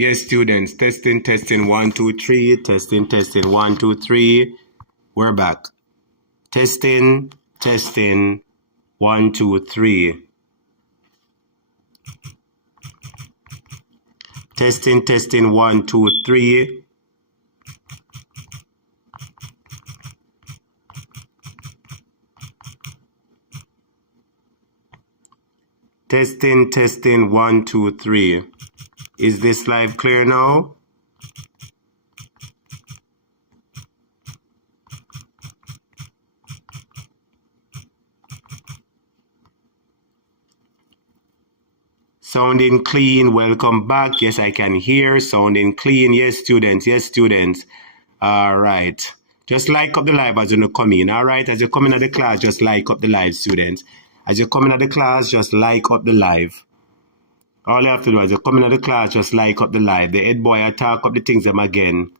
Yes, students. Testing, testing, 1, 2, 3. Testing, testing, 1, 2, 3. We're back. Testing, testing, 1, 2, 3. Testing, testing, 1, 2, 3. Testing, testing, 1, 2, 3. Is this live clear now? Sounding clean. Welcome back. Yes, I can hear. Sounding clean. Yes, students. Yes, students. All right. Just like up the live as you come in. All right. As you come in at the class, just like up the live, students. As you come in at the class, just like up the live. All you have to do is you come in at the class, just like up the live. The head boy talk up the things them again.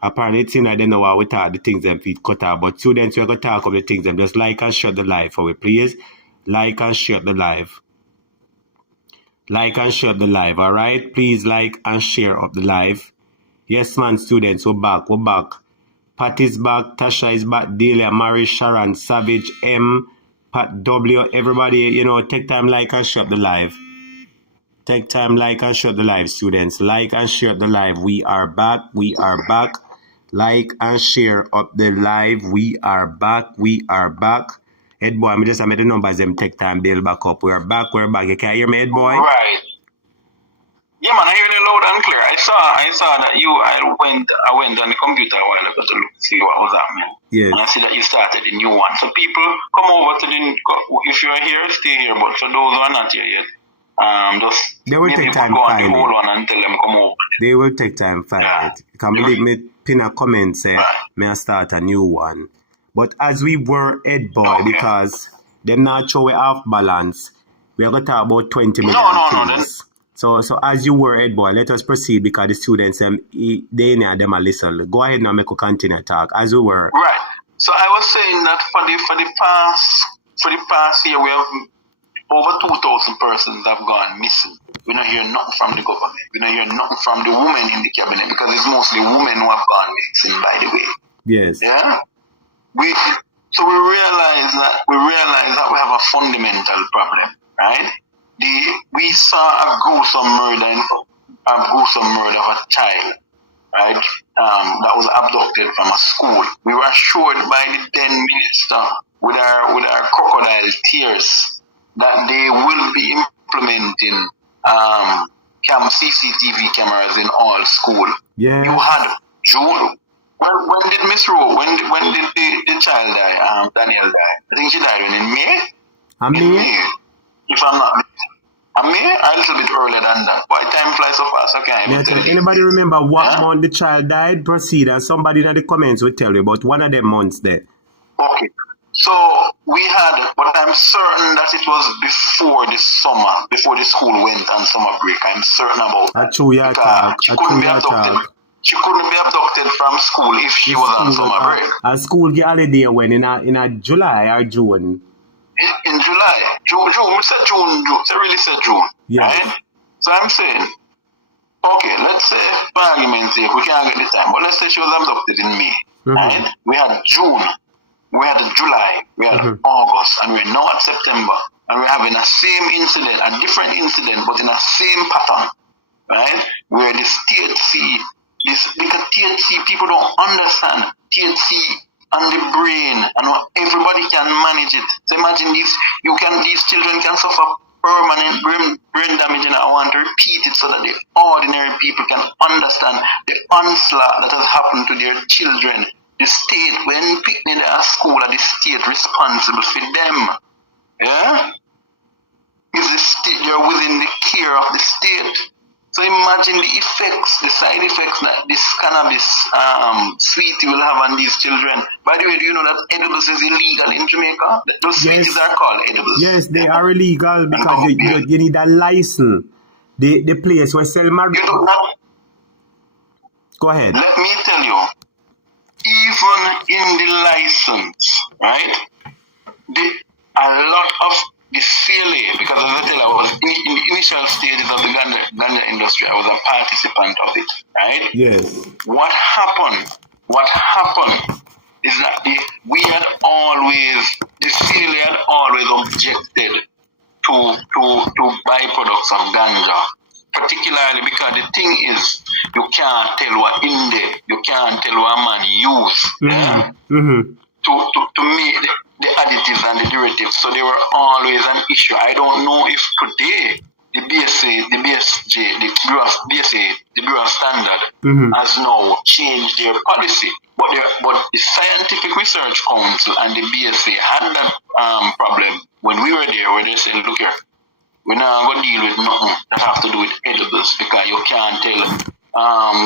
Apparently, it seems I don't know why we talk the things them feet cut out. But students, we're going to talk up the things them. Just like and share the live for we, please. Like and share the live. Like and share the live, all right? Please like and share up the live. Yes, man, students, we're back. We're back. Pat is back. Tasha is back. Delia, Mary, Sharon, Savage, M, Pat W. Everybody, take time, like and share up the live. Take time, like and share the live, students. Like and share the live. We are back. We are back. Like and share up the live. We are back. We are back. Head boy, I made the numbers them take time build back up. We're back. We're back. You can hear me, head boy? Right. Yeah, man, I hear you loud and clear. I saw that I went on the computer a while ago to look see what was happening. Yes. And I see that you started a new one. So people come over to if you're here, stay here. But for those who are not here yet, they will take time go find on the whole one and tell them come over. They will take time find it. You can believe me pin a comment say may I start a new one. But as we were head boy, because them not show we off balance, we are gonna talk about 20 million things. So as you were head boy, let us proceed because the students they need them a listen. Go ahead now, make a continue talk as we were. Right. So I was saying that for the past year we have over 2,000 persons have gone missing. We don't hear nothing from the government. We don't hear nothing from the women in the cabinet because it's mostly women who have gone missing, by the way. Yes. Yeah. We realize that we have a fundamental problem, right? We saw a gruesome murder of a child, right? That was abducted from a school. We were assured by the then minister with our crocodile tears that they will be implementing CCTV cameras in all school. Yeah. You had June. When did Miss Rowe? When did the child die? Danielle die. I think she died in May. In May. If I'm not mistaken. May, a little bit earlier than that. Why time flies so fast? I can't even tell you. Anybody remember what month the child died? Proceed, and somebody in the comments will tell you about one of them months there. Okay. So we had, but I'm certain that it was before the summer, before the school went on summer break. I'm certain about that. She couldn't be abducted from school if she was on summer break. A school get holiday when in a July or June? In July. June. We said June. They really said June. Yeah. Right? So I'm saying, okay, let's say, for argument's sake, we can't get the time, but let's say she was abducted in May. Mm-hmm. Right? We had June. We had July. We had August. And we're now at September. And we're having a same incident, a different incident, but in a same pattern. Right? Where the state see because THC, people don't understand THC and the brain and how everybody can manage it. So imagine these children can suffer permanent brain damage, and I want to repeat it so that the ordinary people can understand the onslaught that has happened to their children. The state, when Pitney they are school, are the state responsible for them. Yeah? If the state, you're within the care of the state. So imagine the effects, the side effects that this cannabis sweetie will have on these children. By the way, do you know that edibles is illegal in Jamaica? Those sweeties are called edibles. Yes, they are illegal because you need a license. The place where sell marijuana. Go ahead. Let me tell you, even in the license, right? A lot of the CLA, because as I tell you, I was in the initial stages of the ganja industry. I was a participant of it, right? Yes. What happened is that the CLA had always objected to byproducts of ganja, particularly because the thing is, you can't tell what in there, you can't tell what a man use to make the additives and the derivatives. So they were always an issue. I don't know if today the BSA, the BSJ, the Bureau of Standard has now changed their policy. But the Scientific Research Council and the BSA had that problem when we were there, where they said, look here, we're not going to deal with nothing that have to do with edibles, because you can't tell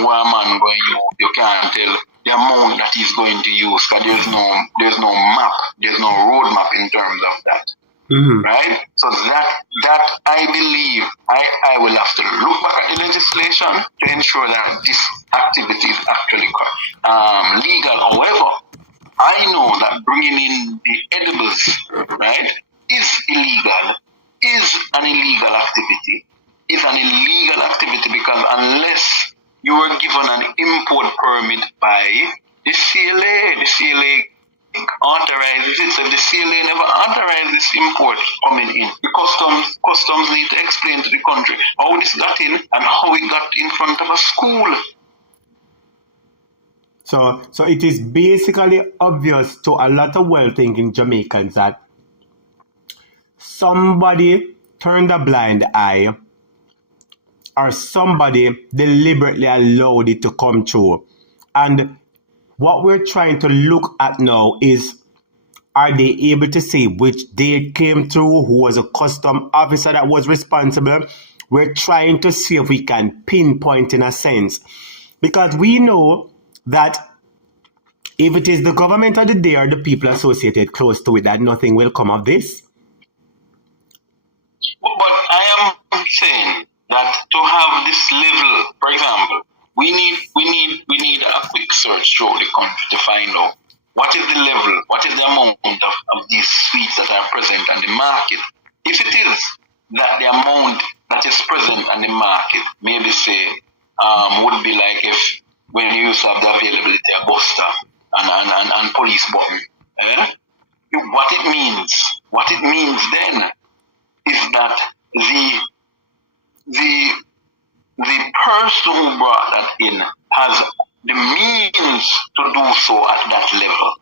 what a man going to use. You can't tell the amount that he's going to use, because there's no map, there's no roadmap in terms of that. Right? So that I believe I will have to look back at the legislation to ensure that this activity is actually legal. However, I know that bringing in the edibles, right, is illegal, is an illegal activity, because unless you were given an import permit by the CLA authorizes it. So if the CLA never authorizes this import coming in, the customs need to explain to the country how this got in and how it got in front of a school. So it is basically obvious to a lot of well-thinking Jamaicans that somebody turned a blind eye, or somebody deliberately allowed it to come through. And what we're trying to look at now is, are they able to say which date came through, who was a custom officer that was responsible? We're trying to see if we can pinpoint in a sense. Because we know that if it is the government of the day or the people associated close to it, that nothing will come of this. But I am saying that to have this level, for example, we need a quick search throughout the country to find out what is the level, what is the amount of these sweets that are present on the market. If it is that the amount that is present on the market, maybe say, would be like if when you used to have the availability of Buster and police button. What it means then is that the person who brought that in has the means to do so at that level.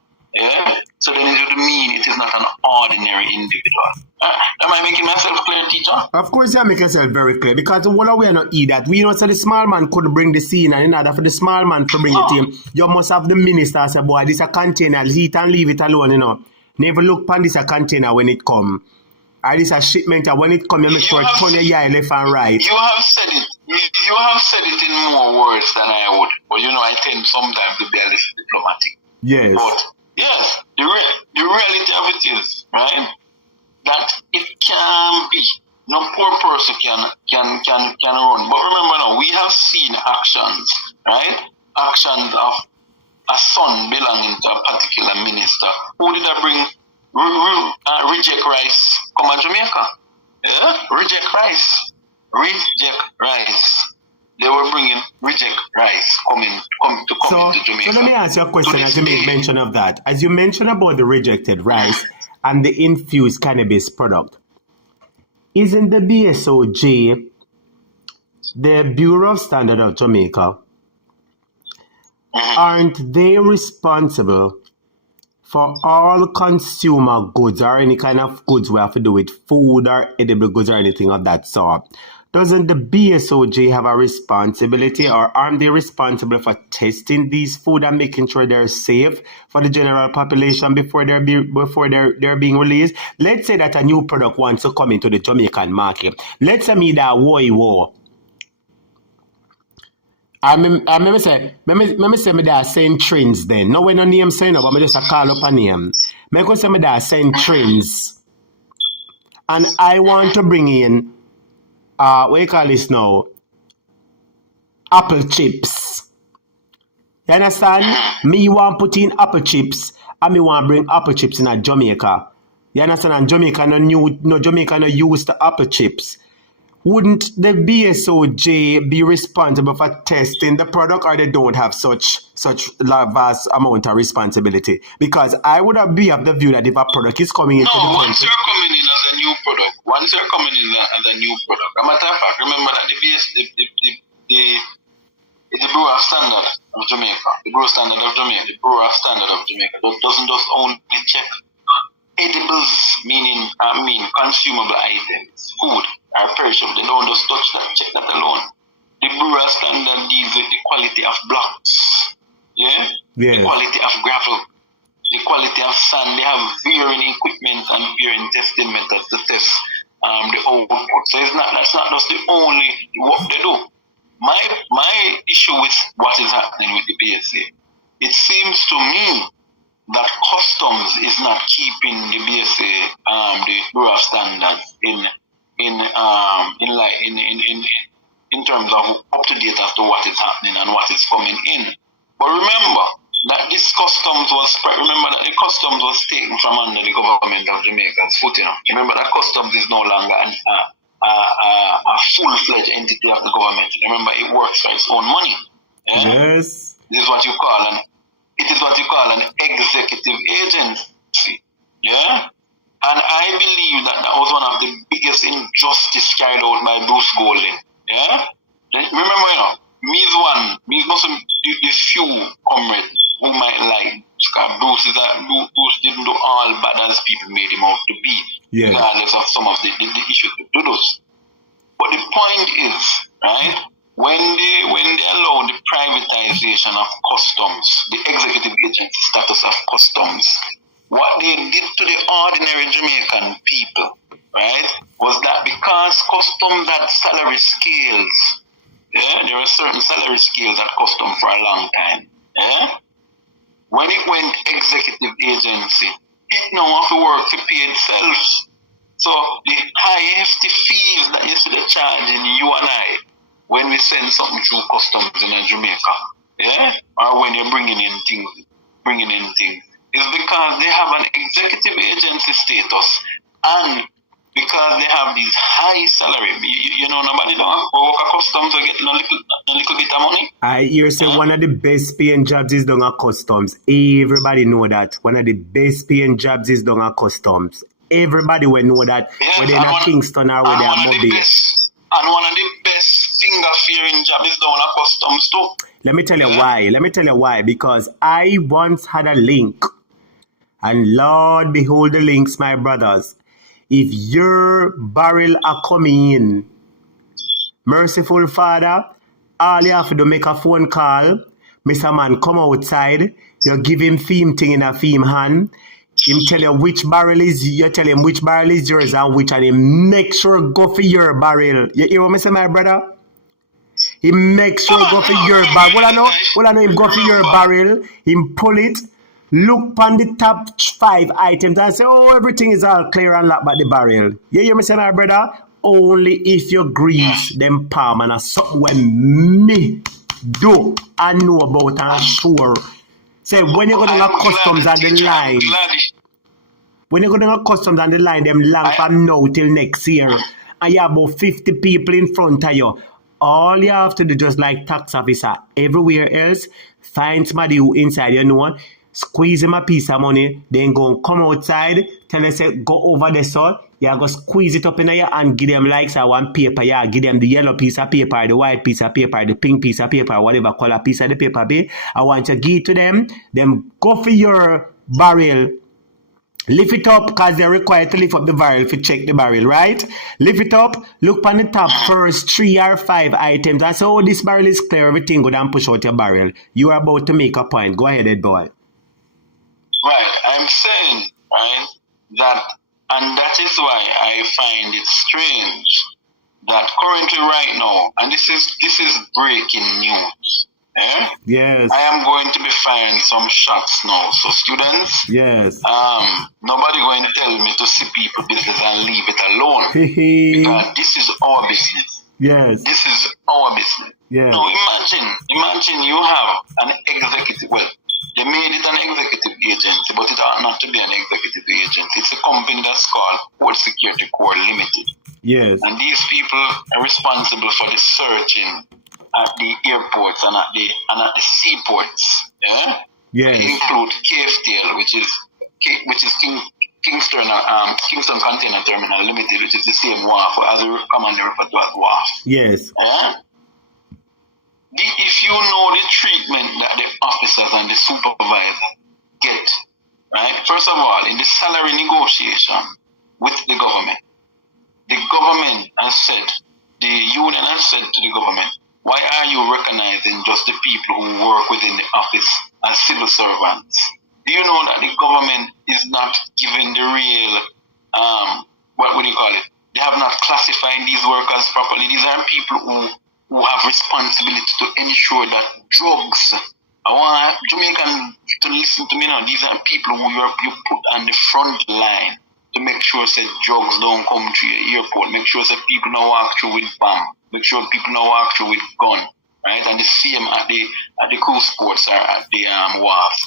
So then it would mean it is not an ordinary individual. Am I making myself clear, teacher? Of course, you make yourself very clear, because what we are not eat that. We know so the small man could bring the scene, and in order for the small man to bring it in, you must have the minister say, boy, this a container, heat and leave it alone, Never look upon this a container when it come. Or this a shipment, and when it come, you make sure it turn your eye left and right. You have said it. You have said it in more words than I would. But I tend sometimes to be a little diplomatic. Yes. But yes, the reality of it is, right, that it can be. No poor person can run. But remember now, we have seen actions, right? Actions of a son belonging to a particular minister. Who did I bring? Reject rice come to Jamaica. Reject rice. They were bringing reject rice coming to Jamaica. So let me ask you a question as you make mention of that. As you mentioned about the rejected rice and the infused cannabis product, isn't the BSOJ, the Bureau of Standard of Jamaica, aren't they responsible for all consumer goods or any kind of goods we have to do with food or edible goods or anything of that sort? Doesn't the BSOJ have a responsibility, or aren't they responsible for testing these food and making sure they're safe for the general population before they're being released? Let's say that a new product wants to come into the Jamaican market. Let's say me that war. I say me that Saint Trins then. No, when no name saying up, I'm just a call up a name. Me go say me that Saint Trins. And I want to bring in what you call this now? Apple chips. You understand? Me want put in apple chips, and me want bring apple chips in a Jamaica. You understand? And Jamaica no use the apple chips. Wouldn't the BSOJ be responsible for testing the product, or they don't have such vast amount of responsibility? Because I would be of the view that if a product is coming into the country... once you're coming in as a new product, a matter of fact, remember that the Bureau of Standard of Jamaica, the Bureau of Standard of Jamaica doesn't just only check edibles, meaning consumable items, food, or perishable. They don't just touch that, check that alone. The Bureau of Standard deals with the quality of blocks, the quality of gravel, the quality of sand. They have varying equipment and varying testing methods to test the output. So that's not just the only work they do. My issue with what is happening with the BSA, it seems to me that customs is not keeping the BSA, the Bureau of Standards in terms of up to date as to what is happening and what is coming in. But remember that the customs was taken from under the government of Jamaica's foot. Remember that customs is no longer a full-fledged entity of the government. Remember, it works for its own money. Yes. It is what you call an executive agency. Yeah? And I believe that was one of the biggest injustice carried out by Bruce Golding. Yeah? Remember, me mustn't the few comrades who might like Bruce didn't do all bad as people made him out to be, regardless of some of the issues with those. But the point is, right, when they allow the privatization of customs, the executive agency status of customs, what they did to the ordinary Jamaican people, right, was that because customs had salary scales, there were certain salary scales at customs for a long time, when it went executive agency, it now have to work to pay itself. So the high hefty fees that used to be charging you and I when we send something through customs in Jamaica, or when you're bringing in things, is because they have an executive agency status, and because they have these high salary. Nobody don't work at customs to get a little bit of money. I hear say one of the best paying jobs is done at customs. Everybody know that. One of the best paying jobs is done at customs. Everybody will know that, whether in Kingston or whether in Mobile. And one of the best finger-fearing jobs is done at customs too. Let me tell you why. Because I once had a link, and Lord behold the links, my brothers. If your barrel are coming in, merciful Father, all you have to do make a phone call. Mr. Man, come outside. You give him theme thing in a theme hand. Him tell you which barrel is, you tell him which barrel is yours and which, and him make sure go for your barrel. You hear what I say, my brother? He make sure go for your barrel. Well, I know him go for your barrel. Him pull it. Look on the top 5 items and say, everything is all clear and locked by the barrel. You hear me say, my brother? Only if you grease them palm and that's something when me do and know about and sure. Say, when you go to the customs and the line, them long from now till next year, and you have about 50 people in front of you, all you have to do, just like tax officer everywhere else, find somebody who inside, squeeze him a piece of money, then go and come outside, tell them, say, go over the so, you go squeeze it up in your hand, give them like one paper, give them the yellow piece of paper, the white piece of paper, the pink piece of paper, whatever color piece of the paper be. I want to give it to them go for your barrel, lift it up, because they're required to lift up the barrel to check the barrel, right? Lift it up, look on the top first 3 or 5 items, and say, this barrel is clear, everything, go down, push out your barrel. You are about to make a point. Go ahead, boy. Right, I'm saying, right, and that is why I find it strange that currently right now, and this is breaking news, Yes. I am going to be firing some shots now. So students, yes. Nobody going to tell me to see people business and leave it alone. Because this is our business. Yes. This is our business. Yes. Now imagine you have an executive, well, the made it an executive agency, but it ought not to be an executive agency. It's a company that's called Port Security Corps Limited. Yes. And these people are responsible for the searching at the airports and at the seaports. Yeah? Yes. They include KFTL, which is Kingston Container Terminal Limited, which is the same WAF as the commonly referred to as WAF. Yes. Yeah? If you know the treatment that the officers and the supervisor get, right? First of all, in the salary negotiation with the government has said, the union has said to the government, why are you recognizing just the people who work within the office as civil servants? Do you know that the government is not giving the real, what would you call it? They have not classified these workers properly. These are people who have responsibility to ensure that drugs, I want Jamaican to listen to me now, these are people who you put on the front line to make sure that drugs don't come to your airport, make sure that people don't walk through with bomb, make sure people don't walk through with gun, right? And the same at the cruise ports or at the wharf.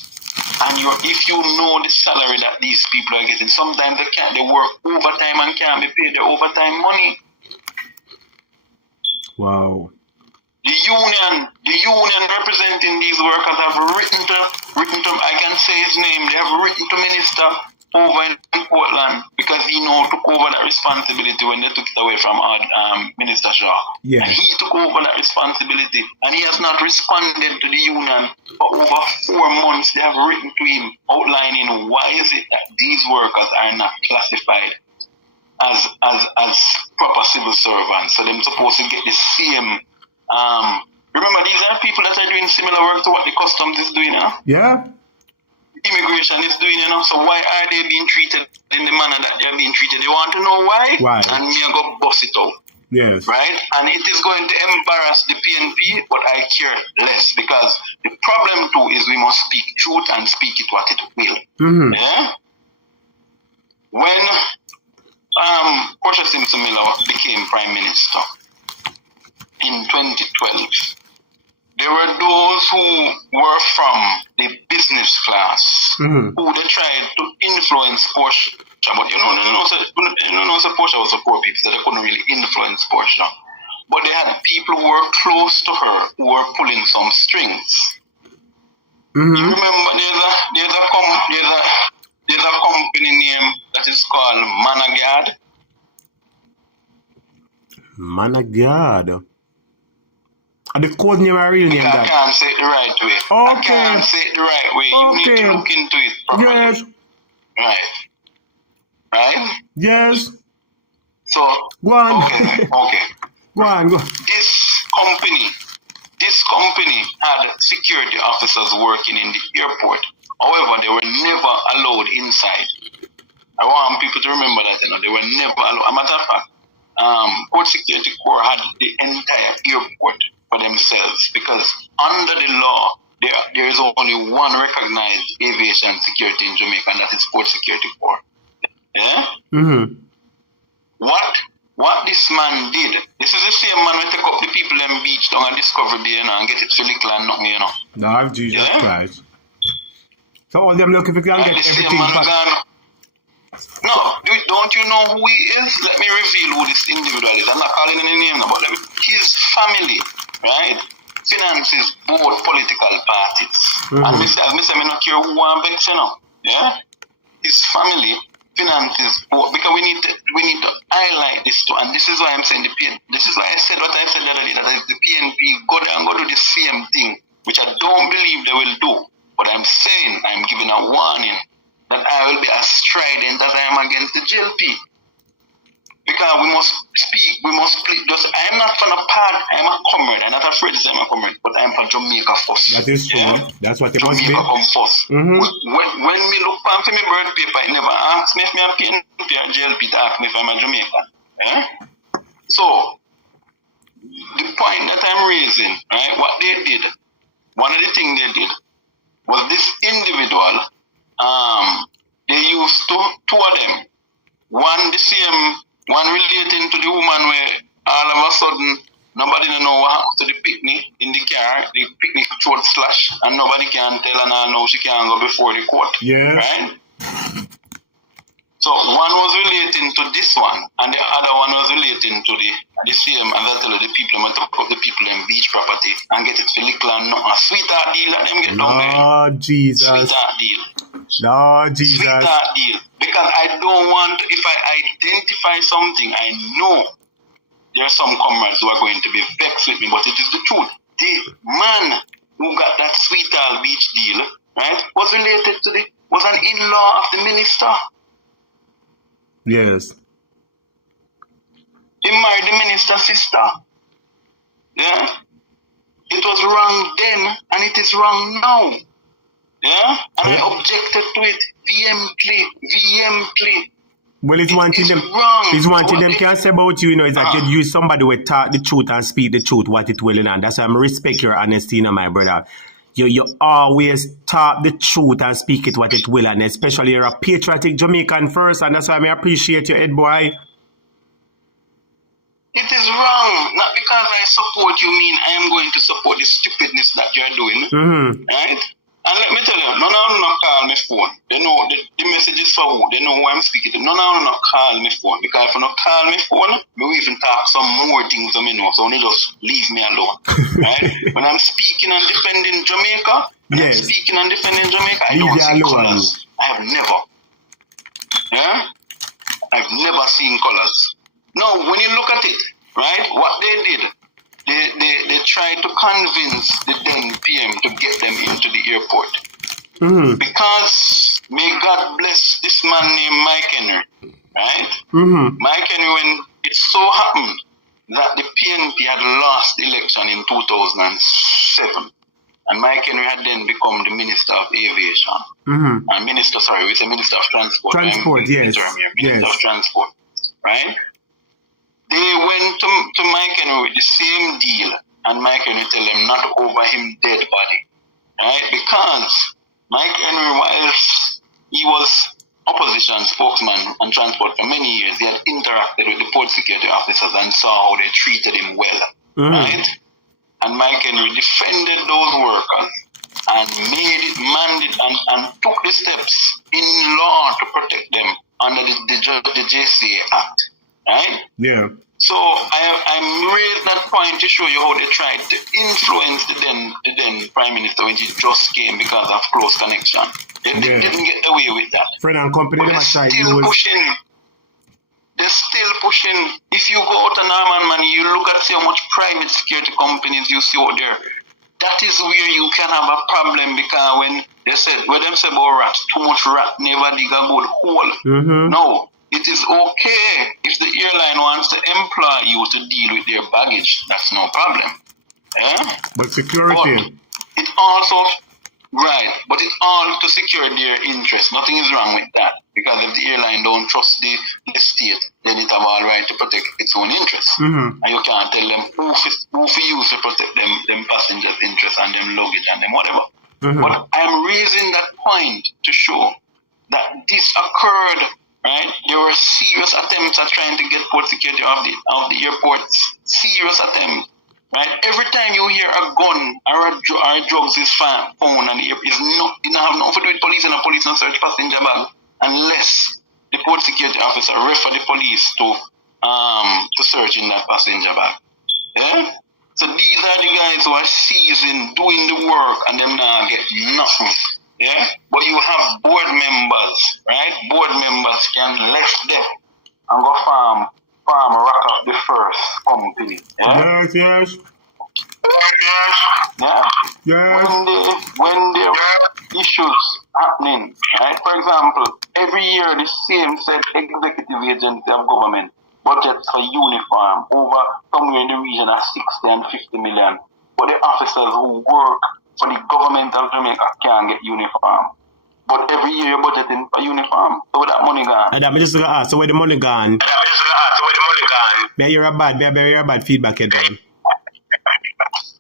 And if you know the salary that these people are getting, sometimes they work overtime and can't be paid their overtime money. Wow. The union representing these workers have written to, I can say his name, they have written to Minister over in Portland because he took over that responsibility when they took it away from Minister Shaw. Yeah. And he took over that responsibility and he has not responded to the union for over 4 months. They have written to him outlining why is it that these workers are not classified as proper civil servants. So they're supposed to get the same. Remember, these are people that are doing similar work to what the customs is doing, huh? Yeah. Immigration is doing, so why are they being treated in the manner that they're being treated? You want to know why? Why? And me I go bust it out. Yes. Right? And it is going to embarrass the PNP, but I care less because the problem too is we must speak truth and speak it what it will. Mm-hmm. Yeah? When Portia Simpson Miller became Prime Minister in 2012, there were those who were from the business class who they tried to influence Portia, but Portia was a poor people, so they couldn't really influence Portia. But they had people who were close to her who were pulling some strings. Mm-hmm. You remember there's a company name that is called Managad. Managad. And the code name are real name I can't say it the right way. Okay. I can't say it the right way. You need to look into it properly. Yes. Right? Yes. So, go on. Okay. Go on. This company had security officers working in the airport. However, they were never allowed inside. I want people to remember that, they were never allowed. As a matter of fact, Port Security Corps had the entire airport for themselves because under the law, there is only one recognized aviation security in Jamaica, and that is Port Security Corps. Yeah? Mm-hmm. What this man did, this is the same man who take up the people in beach down and discover there, and get it to little and nothing, No, Jesus Christ. So all them looking for can get everything back. No, don't you know who he is? Let me reveal who this individual is. I'm not calling any name, but his family, right, finances both political parties. And I don't care who I'm vexing, yeah? His family finances both, because we need to highlight this too. And this is why I'm saying this is why I said what I said the other day, that if the PNP go do the same thing, which I don't believe they will do, but I'm saying, I'm giving a warning that I will be as strident as I am against the GLP. Because we must speak, I'm not from a part, I'm a comrade. I'm not afraid to say I'm a comrade, but I'm for Jamaica first. That is true. Yeah? That's what it must be. Jamaica come first. Mm-hmm. When me look for my birth paper, it never asks me if I'm PNP or GLP to ask me if I'm a Jamaican. Yeah? So, the point that I'm raising, right, what they did, one of the things they did was this individual, they used two of them. One relating to the woman where all of a sudden Nobody don't know what happened to the Pitney in the car, the Pitney throat slash, and nobody can tell her now she can't go before the court. Yeah. Right? So one was relating to this one, and the other one was relating to the same, and that tell the people want to put the people in beach property and get it for little and not a sweetheart deal, and them get down there. Lord Jesus. Sweetheart deal. Lord Jesus. Sweetheart deal. Because I don't want, if I identify something, I know there are some comrades who are going to be vexed with me, but it is the truth. The man who got that sweetheart beach deal, right, was related to was an in-law of the minister. Yes. He married the minister's sister. Yeah? It was wrong then, and it is wrong now. Yeah? And I objected to it vehemently. Well, it's one thing them. Wrong. It's one thing them can say about you, is that you use somebody who talk the truth and speak the truth, what it will, and that's why I respect your honesty, my brother. You always talk the truth and speak it what it will, and especially you're a patriotic Jamaican first, and that's why I appreciate your head, boy. It is wrong. Not because I support you mean I am going to support the stupidness that you're doing. Mm-hmm. Right? And let me tell you, none of them call me phone. They know the message is for who. They know who I'm speaking to. None of them call me phone. Because if you not call me phone, we even talk some more things I know. So they just leave me alone. Right? When I'm speaking and defending Jamaica, I don't see colors. I have never. Yeah? I've never seen colors. Now, when you look at it, right, what they did, they tried to convince the then PM to get them into the airport. Mm-hmm. Because, may God bless this man named Mike Henry, right? Mm-hmm. Mike Henry, when it so happened that the PNP had lost the election in 2007, and Mike Henry had then become the Minister of Aviation. Mm-hmm. And Minister of Transport. Minister of Transport, right? They went to Mike Henry with the same deal, and Mike Henry tell them not over him dead body, right? Because Mike Henry, whilst he was opposition spokesman on transport for many years, he had interacted with the port security officers and saw how they treated him well, right? And Mike Henry defended those workers and made it and took the steps in law to protect them under the JCA Act. Right? Yeah. So I raised that point to show you how they tried to influence the then Prime Minister when he just came because of close connection. They didn't get away with that. Friend and company, they're still pushing. They're still pushing. If you go out to Norman, man, you look at how much private security companies you see out there. That is where you can have a problem because when they said, about rats, too much rat never dig a good hole. Mm-hmm. No. It is okay if the airline wants to employ you to deal with their baggage. That's no problem. Yeah? But security. But it also, but it's all to secure their interest. Nothing is wrong with that. Because if the airline don't trust the state, then it have all right to protect its own interests. Mm-hmm. And you can't tell them who for use to protect them passengers' interests and them luggage and them whatever. Mm-hmm. But I'm raising that point to show that this occurred. Right? There were serious attempts at trying to get port security of the airports. Serious attempts. Right? Every time you hear a gun or drugs is found on the airport, it have nothing to do with police, and the police don't search passenger bag unless the port security officer refer the police to search in that passenger bag. Yeah? So these are the guys who are seasoned, doing the work, and them now get nothing. Yeah, but you have board members, right? Board members can left them and go farm rock up the first company. Yeah? Yes. Yeah. When there are issues happening, right? For example, every year the same set executive agency of government budgets for uniform over somewhere in the region of 60 and 50 million. But the officers who work for the government of Jamaica can't get uniform. But every year you're budgeting for uniform. So where that money gone? And I'm just going to ask, so where the money gone? May you're a bad feedback head down.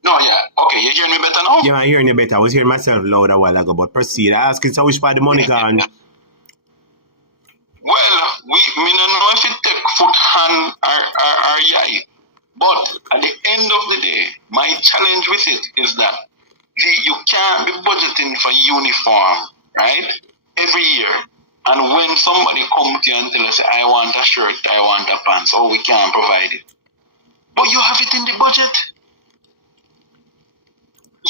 No, yeah. Okay, you hearing me better now? Yeah, I'm hearing you better. I was hearing myself loud a while ago, but proceed. I asking, so which part the money gone? Well, we don't know if it take foot, hand, or yai. But at the end of the day, my challenge with it is that you can't be budgeting for uniform, right? Every year. And when somebody comes to you and tells you, I want a shirt, I want a pants, oh, we can't provide it. But you have it in the budget.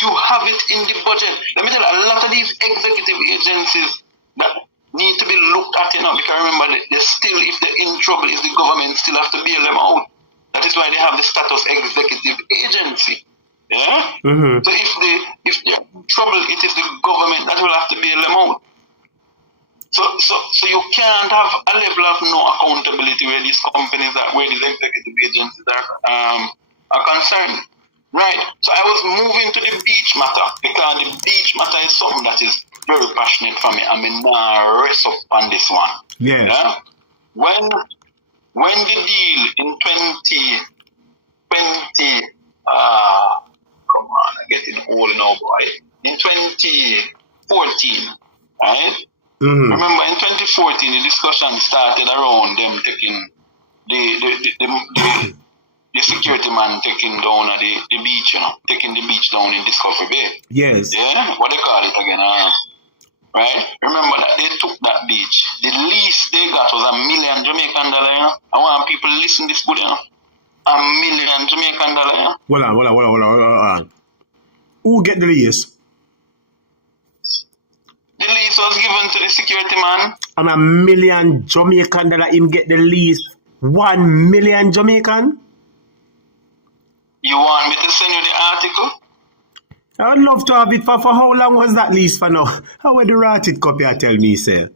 You have it in the budget. Let me tell you, a lot of these executive agencies that need to be looked at, because remember, they still, if they're in trouble, is the government still have to bail them out. That is why they have the status executive agency. Yeah? Mm-hmm. So if they're in trouble, it is the government that will have to bail them out. So you can't have a level of no accountability where these companies where these executive agencies are concerned. Right. So I was moving to the beach matter because the beach matter is something that is very passionate for me. I mean, now rest up on this one. Yes. Yeah? When the deal in 2020, come on, I'm getting old now, boy. In 2014, right? Mm-hmm. Remember, in 2014, the discussion started around them taking the security man taking down the beach, taking the beach down in Discovery Bay. Yes. Yeah? What they call it again? Right? Remember that they took that beach. The least they got was $1 million Jamaican dollar. I want people to listen to this good, $1 million Jamaican dollar. Hold on. Who get the lease? The lease was given to the security man. And $1 million Jamaican dollar him get the lease. 1 million Jamaican? You want me to send you the article? I would love to have it for how long was that lease for now? How would the ratted copy tell me, sir?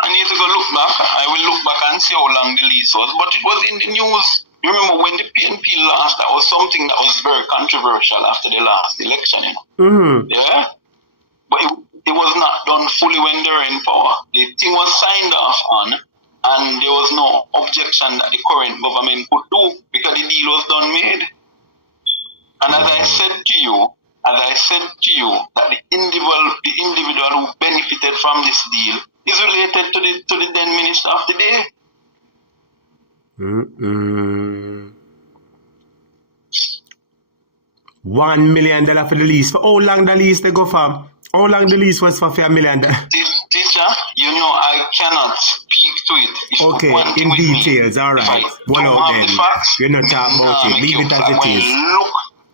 I need to go look back. I will look back and see how long the lease was. But it was in the news. You remember when the PNP lost, that was something that was very controversial after the last election, Mm-hmm. Yeah? But it was not done fully when they were in power. The thing was signed off on, and there was no objection that the current government could do because the deal was done made. And as I said to you, that the individual who benefited from this deal is related to the then minister of the day. $1 million for the lease. For how long the lease they go for? How long the lease was for $1 million? Teacher, you know I cannot speak to it. It's okay, in details, all right. Well out then. You're not talking about it. Leave it as it is.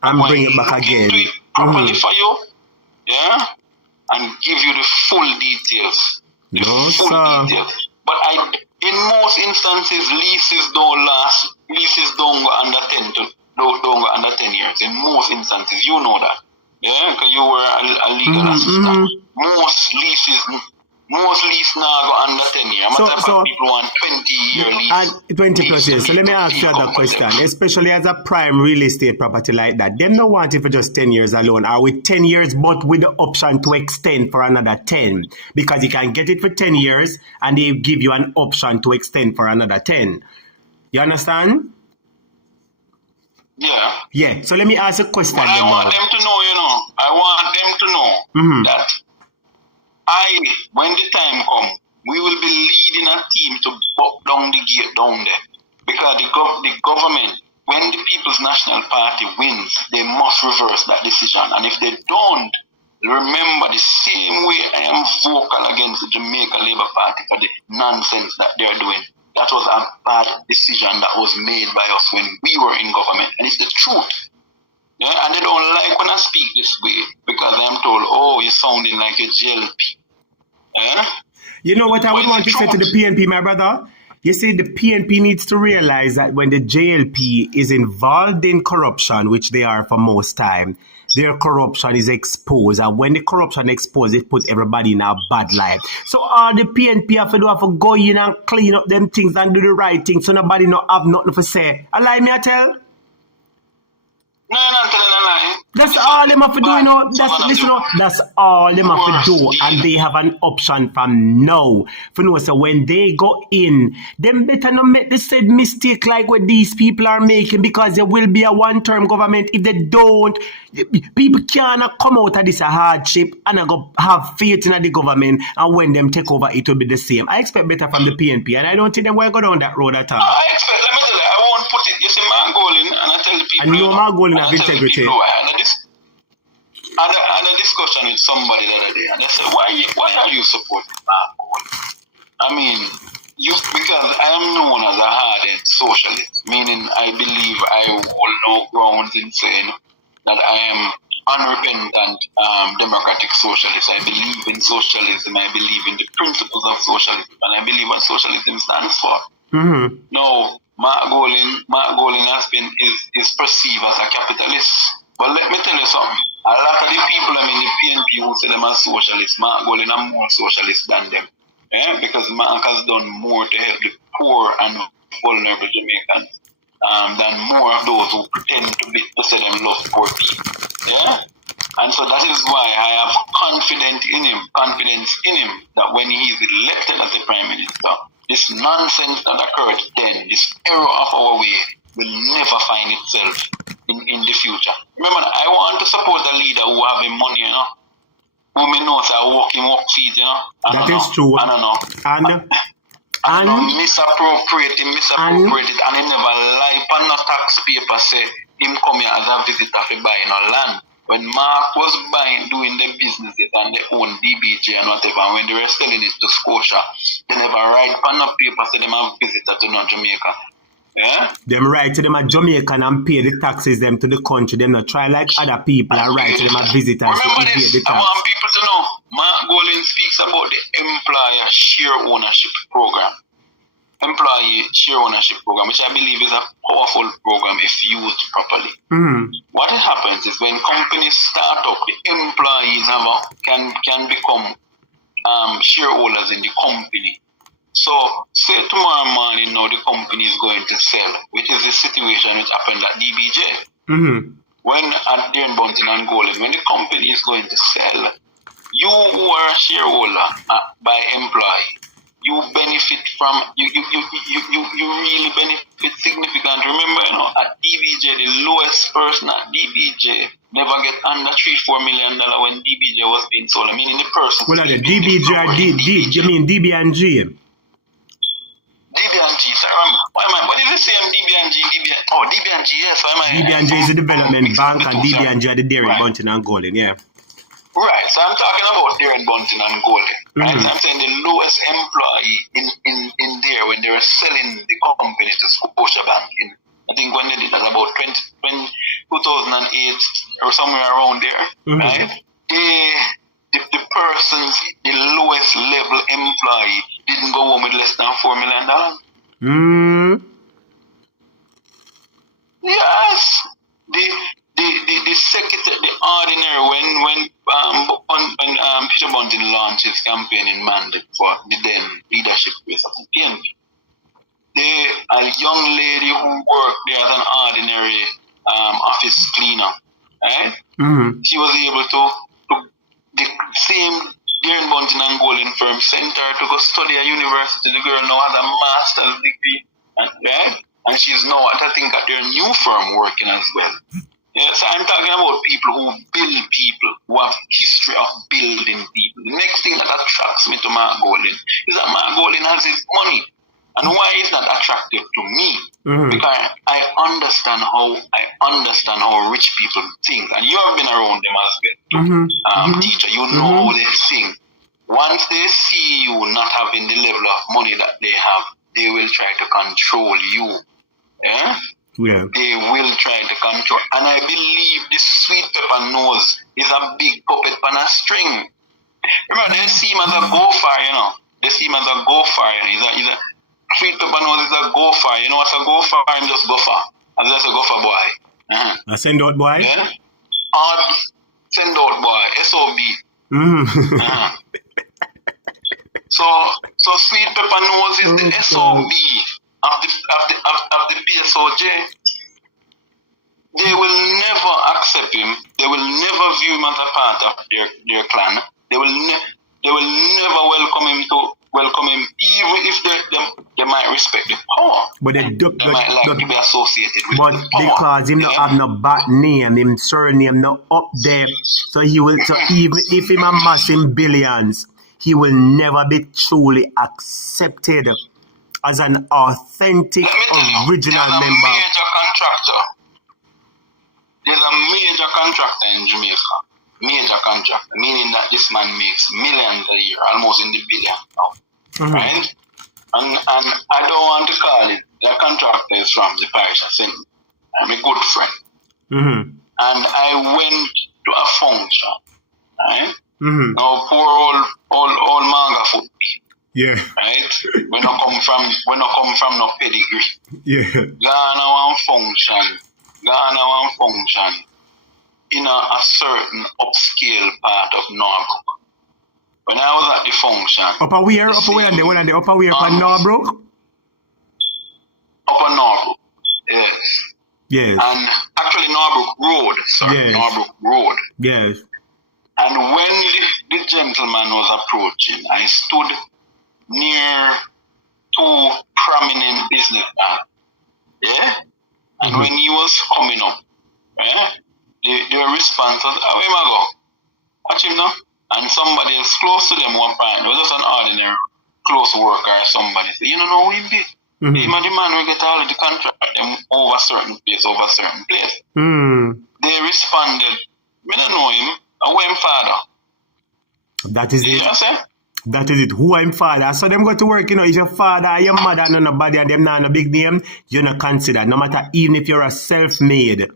And bring it back again. Properly for you, yeah, and give you the full details. Details. But in most instances, leases don't last. Leases don't go under 10 years. In most instances, you know that. Yeah, because you were a legal assistant. Most lease now go under 10 years. So people want 20-year lease. 20 plus years. So let me ask you another question. Especially as a prime real estate property like that, them don't want it for just 10 years alone. Or with 10 years, but with the option to extend for another 10. Because you can get it for 10 years and they give you an option to extend for another 10. You understand? Yeah. Yeah. So let me ask a question. But I want them to know, that when the time comes, we will be leading a team to buck down the gate down there. Because the government, when the People's National Party wins, they must reverse that decision. And if they don't, remember the same way I am vocal against the Jamaica Labour Party for the nonsense that they're doing. That was a bad decision that was made by us when we were in government. And it's the truth. Yeah? And they don't like when I speak this way because I'm told, oh, you're sounding like a JLP. Yeah? You know what I would want to say to the PNP, my brother? You see, the PNP needs to realize that when the JLP is involved in corruption, which they are for most time, their corruption is exposed. And when the corruption exposed, it put everybody in a bad light. So all the PNP have to go in and clean up them things and do the right thing so nobody not have nothing to say. A lie me I tell? No, not telling a lie. That's all them have to do, That's all them have to do. And they have an option from now. So when they go in, them better not make the said mistake like what these people are making because there will be a one-term government. If they don't, people cannot come out of this hardship and go have faith in the government. And when them take over, it will be the same. I expect better from the PNP. And I don't think them will go down that road at all. I expect, let me tell you, I won't put about it. You see, Mark Golin, and I tell the people. And you know Mark Golin have integrity. I had a discussion with somebody the other day, and they said, why are you supporting Mark Golin? I mean, because I am known as a hardened socialist, meaning I believe I hold no grounds in saying that I am unrepentant democratic socialist. I believe in socialism, I believe in the principles of socialism, and I believe what socialism stands for. Now, Mark Golin is perceived as a capitalist. But let me tell you something. A lot of the people in the PNP who say them as socialists, Mark Golin are more socialist than them. Because Mark has done more to help the poor and vulnerable Jamaicans than more of those who pretend to say them love poor people. Yeah? And so that is why I have confidence in him that when he is elected as the Prime Minister, this nonsense that occurred then, this error of our way, will never find itself in the future. Remember, I want to support a leader who have money, you know, who may know that work feet, you know. That is true. I don't know. And misappropriate it, and he never lie on no tax paper say him come here as a visitor for buying no land. When Mark was doing the businesses and they own DBJ and whatever, and when they were selling it to Scotia, they never write on no paper say them have visitor to no Jamaica. Yeah? Them write to them at Jamaica and pay the taxes them to the country. Them not try like other people and write to them as visitors. Remember this, I want people to know, Mark Golin speaks about the employer share ownership program. Employee share ownership program, which I believe is a powerful program if used properly. What happens is when companies start up, the employees can become shareholders in the company. So, say tomorrow morning now the company is going to sell, which is the situation which happened at DBJ. When at Dean Bunting and Golin, when the company is going to sell, you who are a shareholder by employee, you benefit from, you really benefit significantly. Remember, you know, at DBJ, the lowest person at DBJ never get under $3-4 million when DBJ was being sold. I mean, in the person. Well, the DBJ or you mean DB&G? DB&G, sorry, what is the same DB&G? DB&G, yes. DB&G is the development bank and DB&G are the dairy, Bunting and Golin, yeah. Right, so I'm talking about Darren Bunting and Golin. Right? I'm saying the lowest employee in there when they were selling the company to Scotia Bank I think when they did that about 2008 or somewhere around there, right? The person's, the lowest level employee didn't go home with less than $4 million. Yes. The secretary, the ordinary, when Peter Bunting launched his campaign in mandate for the then leadership race of the PNP, a young lady who worked there as an ordinary office cleaner, right? She was able to the same Darren Bunting and Golin firm sent her to go study at university. The girl now has a master's degree, right? And she's now at their new firm working as well. Yeah, so I'm talking about people who build people, who have history of building people. The next thing that attracts me to Mark Golin is that Mark Golin has his money. And why is that attractive to me? Because I understand how rich people think. And you have been around them as well. Teacher, you know how they think. Once they see you not having the level of money that they have, they will try to control you. Yeah? They will try to control. And I believe this sweet pepper nose is a big puppet on a string. Remember, they see him as a gopher, you know. They see him as a gopher. He's a sweet pepper nose is a gopher. You know what's a gopher? I'm just gopher. I'm just a gopher boy. A send out boy? Yeah? Send out boy. SOB. So sweet pepper nose is the SOB of the PSOJ. They will never accept him. They will never view him as a part of their clan. They will never welcome him, even if they might respect the power. But they might like to be associated with but the power. Because him not have no bad name, him surname not up there, so he will. So even if him amassing billions, he will never be truly accepted as an authentic, original member. There's a major contractor in Jamaica. Major contractor, meaning that this man makes millions a year, almost in the billions now. Right? And I don't want to call it, the contractor is from the parish of St. I'm a good friend. And I went to a function, right? Now poor old manga foot. Yeah. Right? When I come from no pedigree. Yeah. Ghana one function in a certain upscale part of Norbrook. When I was at the function. Upper where and the one at the upper where for Norbrook? Upper Norbrook, yes. Yes. And actually Norbrook Road, Norbrook Road. Yes. And when the gentleman was approaching, I stood near two prominent businessmen. Yeah? And when he was coming up, their response was, "How him I go? Watch him now." And somebody else close to them one point, it was just an ordinary close worker or somebody said, "You don't know who him be. Him and the man will get all of the contract them over certain place. They responded, "We don't know him. I know him father." That is it. That is it. Who I'm father. So them go to work, if your father or your mother and nobody and them not a big name, you're not considered. No matter even if you're a self-made.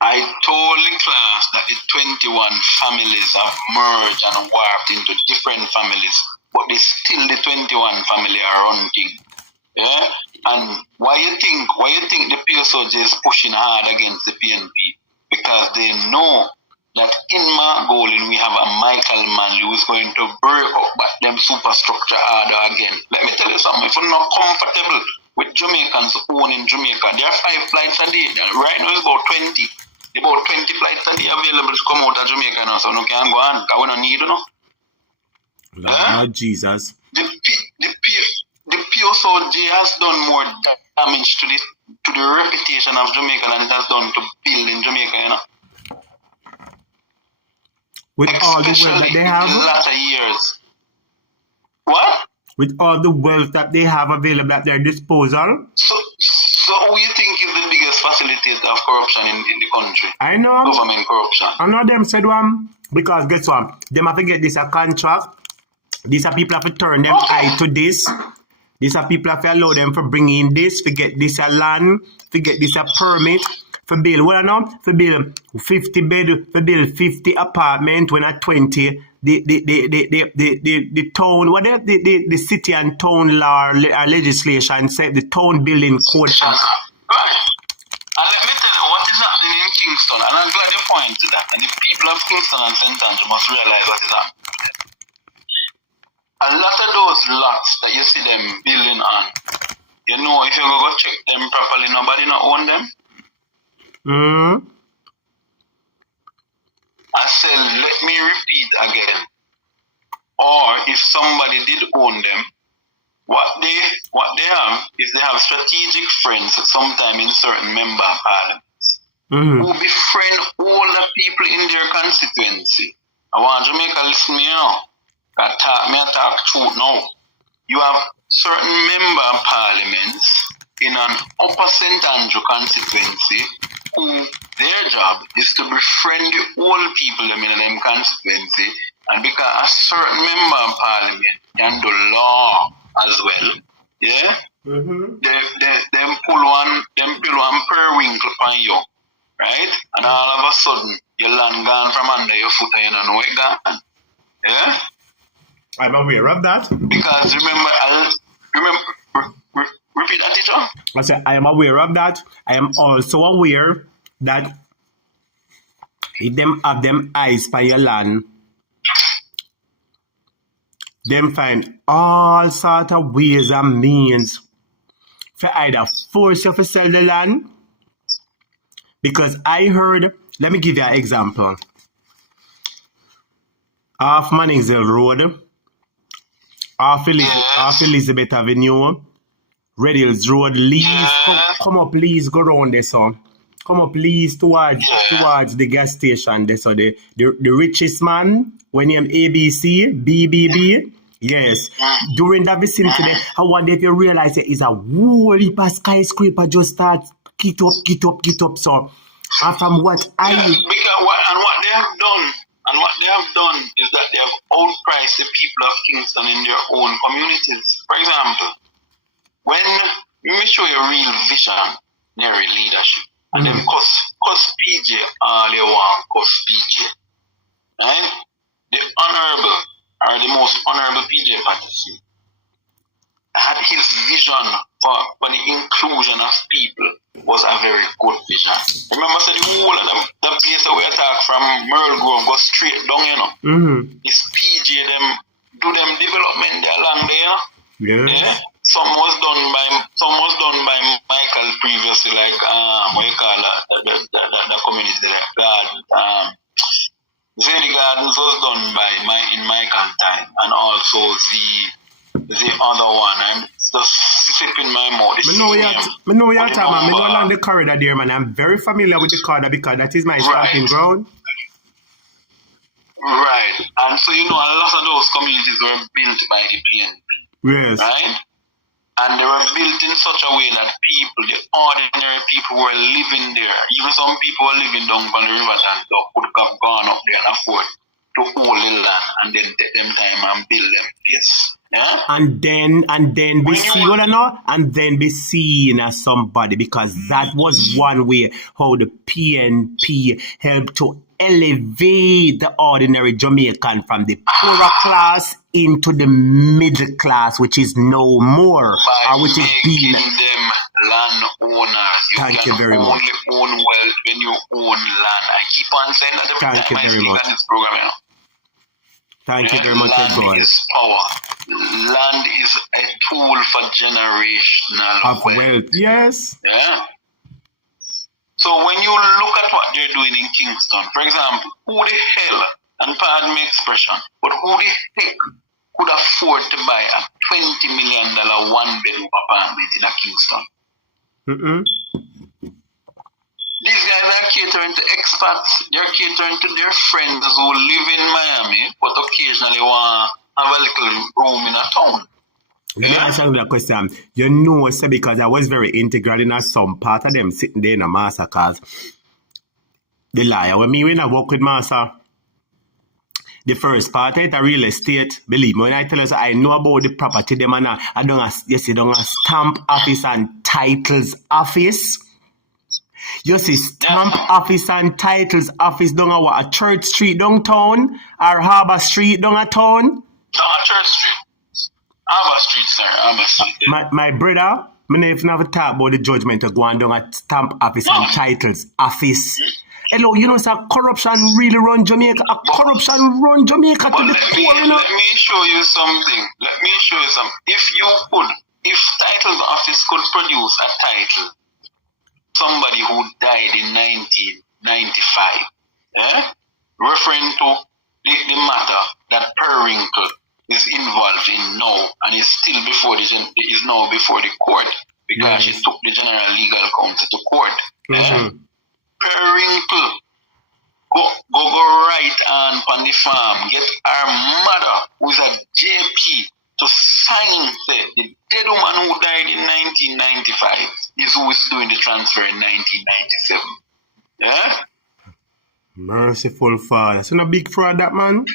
I told the class that the 21 families have merged and warped into different families, but they still the 21 family are running. Yeah? And why you think the PSOJ is pushing hard against the PNP? Because they know that in Margolin we have a Michael Manley who's going to break up back them superstructure order again. Let me tell you something, if you're not comfortable with Jamaicans owning Jamaica, there are 5 flights a day. Right now it's about 20. About 20 flights a day available to come out of Jamaica now, so no can go on, because we don't need it, Lord Jesus. The PSOJ has done more damage to the reputation of Jamaica than it has done to building Jamaica, With all the wealth that they have? In the latter years. What? With all the wealth that they have available at their disposal? So who you think is the biggest facilitator of corruption in the country? I know. Government corruption. I know them said one. Because guess what? Them have to get this a contract. These are people have to turn them eye to this. These are people have to allow them for bringing this, to get this a land, to get this a permit. For build, what now? For build 50 bed, for build 50 apartment when at 20, the town, what the city and town law legislation said the town building code. Right. And let me tell you what is happening in Kingston, and I'm glad you point to that. And the people of Kingston and St. Andrew must realize what is happening. A lot of those lots that you see them building on, if you go check them properly, nobody not own them. I said, let me repeat again. Or if somebody did own them, what they have is they have strategic friends sometime in certain member parliaments who befriend all the people in their constituency. I want Jamaica listen me now. I talk truth now. You have certain member parliaments in an upper St. Andrew constituency who their job is to befriend the old people in them constituency, and because a certain member of parliament can do law as well, yeah, them pull one periwinkle on you, right? And all of a sudden your land gone from under your foot and you don't know it gone. Yeah? I'm aware of that. Because repeat that, teacher. I said, I am aware of that. I am also aware that if them have them eyes by your land, them find all sort of ways and means for either force you to sell the land. Because I heard, let me give you an example. Off Manningsville Road, off Elizabeth Avenue, Red Hills Road, Lees, come up Lees, go round there, so. Come up Lees towards the gas station there, so the richest man, when he am ABC, BBB, Yes. During that vicinity there, I wonder if you realize there is a whole heap of skyscraper just start get up. So from what I what they have done is that they have outpriced the people of Kingston in their own communities. For example, when you show your real visionary leadership, and then cost PJ all they want, cost PJ. Right? The honorable or the most honorable PJ Patterson had his vision for the inclusion of people was a very good vision. Remember, so the whole of the place that we attack from Merle Grove go straight down, you know. It's PJ them do them development there along there, you know. Yeah. Some was done by Michael previously, like what you call the community like Zeddy Gardens was done in Michael time, and also the other one, and it's just slipping my mouth. I know you're talking about. I go along the corridor there, man. I'm very familiar with the corridor because that is my starting ground. Right, and so you know a lot of those communities were built by the PNP. Yes. Right. And they were built in such a way that people, the ordinary people who were living there, even some people were living down by the river and could have gone up there and afford to hold the land and then take them time and build them place. Yeah? And then be seen as somebody, because that was one way how the PNP helped to elevate the ordinary Jamaican from the poorer class into the middle class, which is no more, which is being them landowners. Thank you very much. Only own wealth when you own land. I keep on saying that every time I speak on this program, you know. Thank you very much, God. Land is power. Land is a tool for generational wealth. Yes. Yeah. So when you look at what they're doing in Kingston, for example, who the hell, and pardon my expression, but who the heck could afford to buy a $20 million one-bedroom apartment in a Kingston? These guys are catering to expats. They're catering to their friends who live in Miami, but occasionally want to have a little room in a town. Let me ask you that question. You know, sir, because I was very integral in some part of them sitting there in a master cause the liar. When I work with master, the first part of it, a real estate, believe me, when I tell us I know about the property, them and I don't have stamp office and titles office. You see stamp office and titles office down a Church Street downtown or Harbour Street down a town? No, Church Street. Harbour Street, sir. Harbour Street. My brother, I never talk about the judgment of going down at stamp office and titles office. Hello, you know, sir, corruption really run Jamaica. Corruption run Jamaica to the poor, you know. Let me show you something. If title office could produce a title, somebody who died in 1995, referring to the matter that Periwinkle is involved in now, and is still before the court because she took the General Legal Counsel to court. Periwinkle go right on the farm, get her mother, who is a JP, to sign the dead woman who died in 1995 is who is doing the transfer in 1997. Yeah? Merciful Father. That's not a big fraud, that man.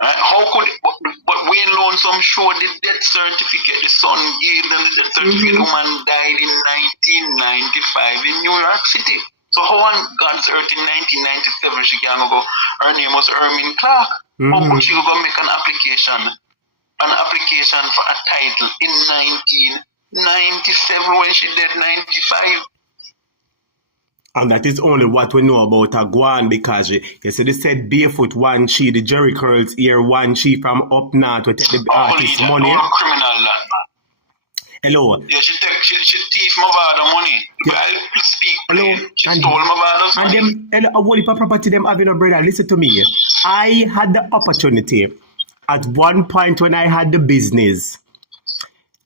How could it, but Wayne Lonesome showed the death certificate, the son gave them the death certificate. The woman died in 1995 in New York City. So how on God's earth in 1997 she can go, her name was Ermine Clark. How could she go make an application for a title in 1997 when she did 95? And that is only what we know about Aguan, because you see, they said barefoot one she, the Jerry curls here one she from up north to take the artist money. Criminal land, man. Hello. Yeah, she thief my father money. I speak plain. She stole my father's money. And them, what if a property them having a brother? Listen to me. I had the opportunity at one point when I had the business.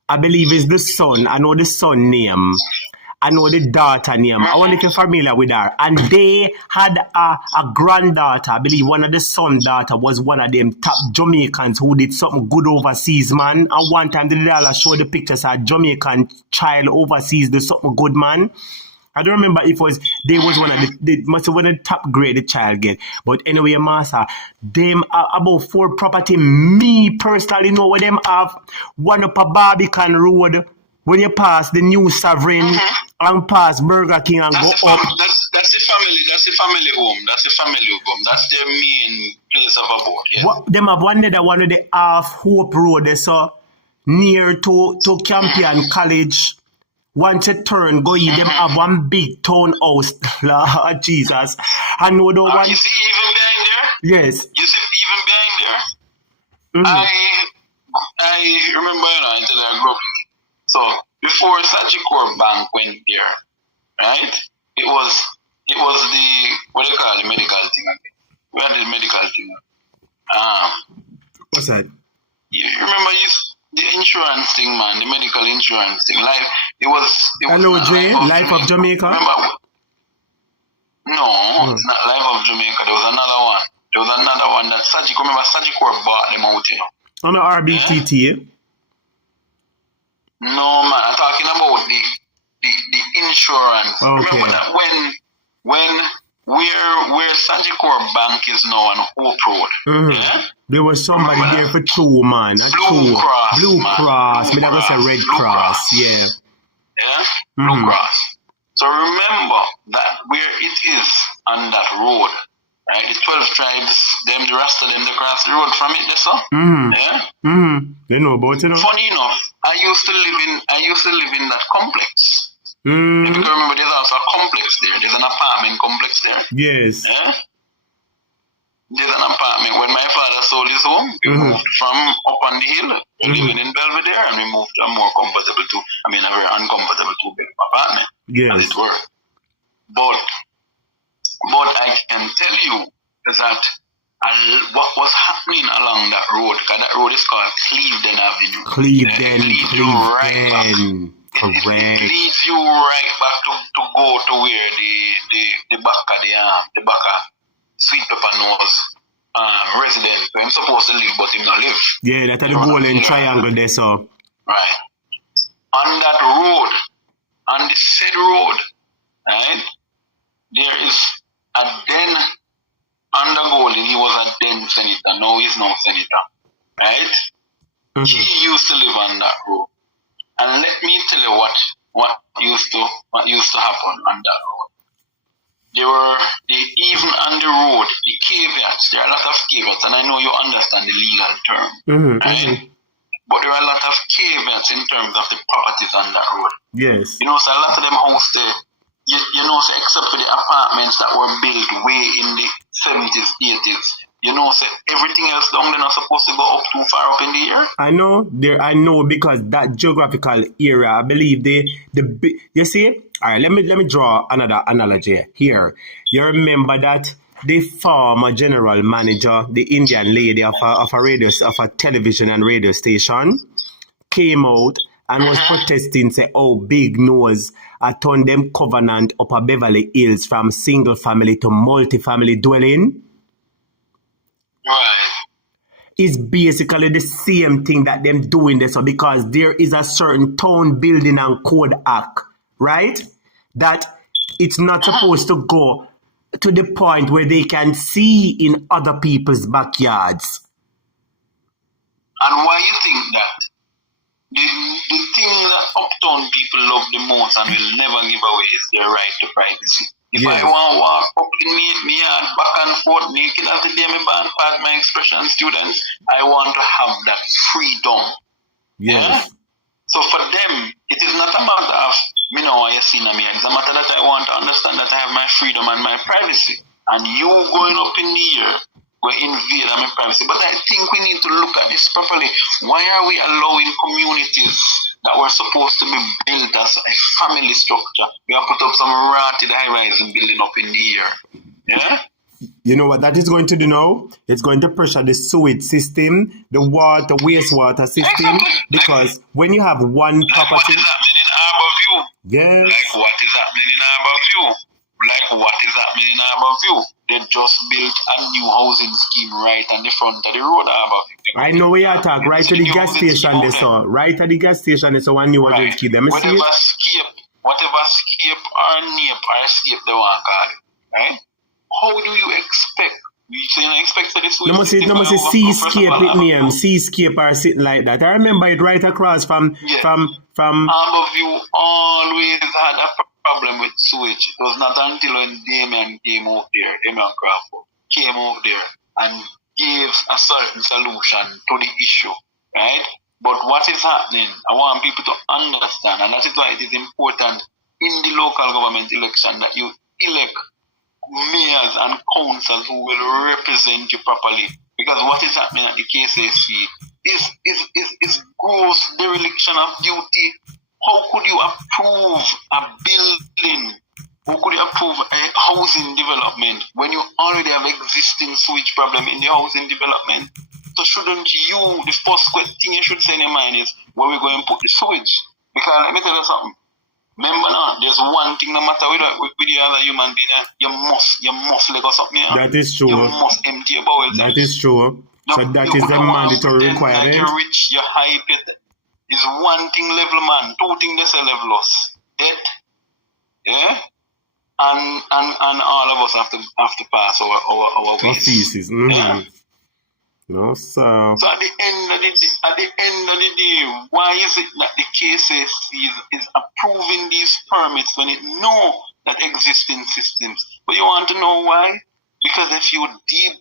I believe it's the son. I know the son name. I know the daughter name. I wonder if you're familiar with her. And they had a granddaughter. I believe one of the son daughter was one of them top Jamaicans who did something good overseas, man. And one time the Dala showed the pictures of a Jamaican child overseas did something good, man. I don't remember if they was one of the must have one of the top grade the child get. But anyway, master, them about 4 property. Me personally know where them have one up a Barbican Road when you pass the New Sovereign and pass Burger King and That's go up. That's the family. That's the family home. That's the family home. That's their main place of abode. Yeah. What, them have one that one of the half Hope Road there, so near to Campion College. Once you turn, go in, them have one big townhouse. Lord Jesus. And no one. You see even behind there? Yes. You see even behind there? I remember, until I grew up. So before Sagicor Bank went there, right? It was the what do you call the medical thing again? We had the medical thing. What's that? You remember the insurance thing, man, the medical insurance thing. Like it was Hello, Jay, Life of Jamaica. Remember? No, it's not Life of Jamaica. There was another one. There was another one that Sagicor. Remember Sagicor bought them out, you know. On the RBTT. Yeah? No, man, I'm talking about the insurance. Okay. Remember that where Sagicor Bank is now on Hope Road. Yeah? There was somebody there for 2, man. Blue Cross. Blue Man. Cross. Blue Me that was a Red Blue Cross. Yeah. Yeah? Blue Cross. So remember that where it is on that road, right? The 12 tribes, them, the rest of them, they cross the road from it, that's all. Yeah? They know about it, no? Funny enough, I used to live in that complex. If you can remember, there's also a complex there. There's an apartment complex there. Yes. Yeah? There's an apartment. When my father sold his home, we moved from up on the hill, living in Belvedere, and we moved to a more comfortable a very uncomfortable 2-bed apartment. Yes. As it were. But I can tell you that what was happening along that road, because that road is called Cleveland Avenue. Cleveland. Correct. It leads you right back to go to where the back of Sweet Pepper Nose resident. I'm supposed to live, but him not live. Yeah, that's the golden triangle there, so. Right. On that road, on the said road, right, there is a then under Golden, he was a then senator. Now he's no senator. Right? He used to live on that road. And let me tell you what used to happen on that road. Even on the road, the caveats, there are a lot of caveats, and I know you understand the legal term. Right? But there are a lot of caveats in terms of the properties on that road. Yes. You know, so a lot of them house there, you know, so except for the apartments that were built way in the 70s, 80s, you know, so everything else down there not supposed to go up too far up in the air. I know because that geographical area, I believe you see. All right, let me draw another analogy here. You remember that the former general manager, the Indian lady of a television and radio station, came out and was protesting, say, oh, big nose, I turned them covenant up a Beverly Hills from single family to multi-family dwelling. Right. It's basically the same thing that them doing this, so because there is a certain Town Building and Code Act, right? That it's not supposed to go to the point where they can see in other people's backyards. And why you think that? The thing that uptown people love the most and will never give away is their right to privacy. If I want to walk up in me yard back and forth naked as the day me band part my expression students, I want to have that freedom. Yes. Yeah? So for them, it is not a matter of me know what you see in me. It's a matter that I want to understand that I have my freedom and my privacy. And you going up in the air will invade my privacy. But I think we need to look at this properly. Why are we allowing communities that were supposed to be built as a family structure? We have put up some rotted high-rise building up in the air. Yeah? You know what that is going to do now? It's going to pressure the sewage system, the wastewater system, because when you have one property... What is happening in Harborview? Yes. Like what is happening in Harborview? They just built a new housing scheme right on the front of the road, Harborview. I know where you talk, right to the gas station there, so. Right at the gas station there, so one new housing scheme. Let me see it. Whatever scape or nape or escape they want to call it, right? How do you expect? You expect for this? No must say seascape it name, seascape or something like that. I remember it right across from Harborview always had a problem with sewage. It was not until when Damian came out there, Damian Crawford came out there and gave a certain solution to the issue, right? But what is happening, I want people to understand, and that is why it is important in the local government election that you elect mayors and councils who will represent you properly. Because what is happening at the KCC is gross dereliction of duty. How could you approve a building? How could you approve a housing development when you already have existing sewage problem in the housing development? So shouldn't you, the first thing you should say in your mind is where we're going to put the sewage? Because let me tell you something. Remember now, there's one thing no matter with the other human being, you must let us something. That is true. You must empty your bowels. That is true. So that is the mandatory requirement. Like you're rich, you're hype it. Is one thing level man, two things they say level us. Debt, yeah? And all of us have to pass our ways. Feces. Mm-hmm. Yeah. No, sir. So at the end of the day, why is it that the KCC is approving these permits when it know that existing systems? But you want to know why? Because if you dig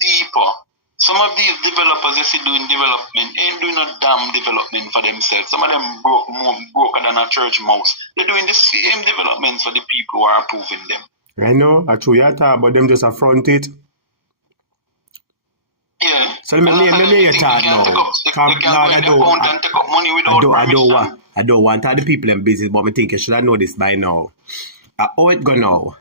deeper, some of these developers you see doing development ain't doing a damn development for themselves. Some of them broker than a church mouse. They're doing the same developments for the people who are approving them. I know, I true you talk, but them just affront it. Yeah. So let me get talk now. I don't want all the people in business, but I think you should have know this by now. How it go now?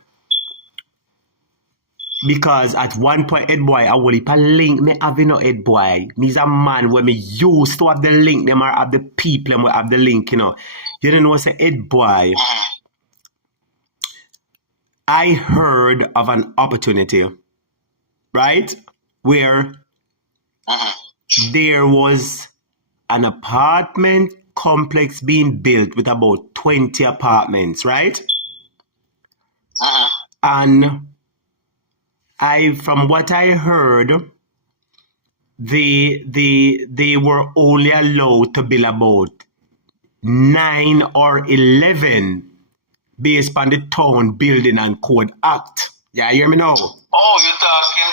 Because at one point, Ed boy, I will if a link me have no Ed boy. Me's a man where me used to have the link, them or have the people them have the link, you know. You don't know what's Ed boy. I heard of an opportunity, right? Where there was an apartment complex being built with about 20 apartments, right? And from what I heard, they were only allowed to build about 9 or 11 based on the Town Building and Code Act. Yeah, you hear me now? Oh, you're talking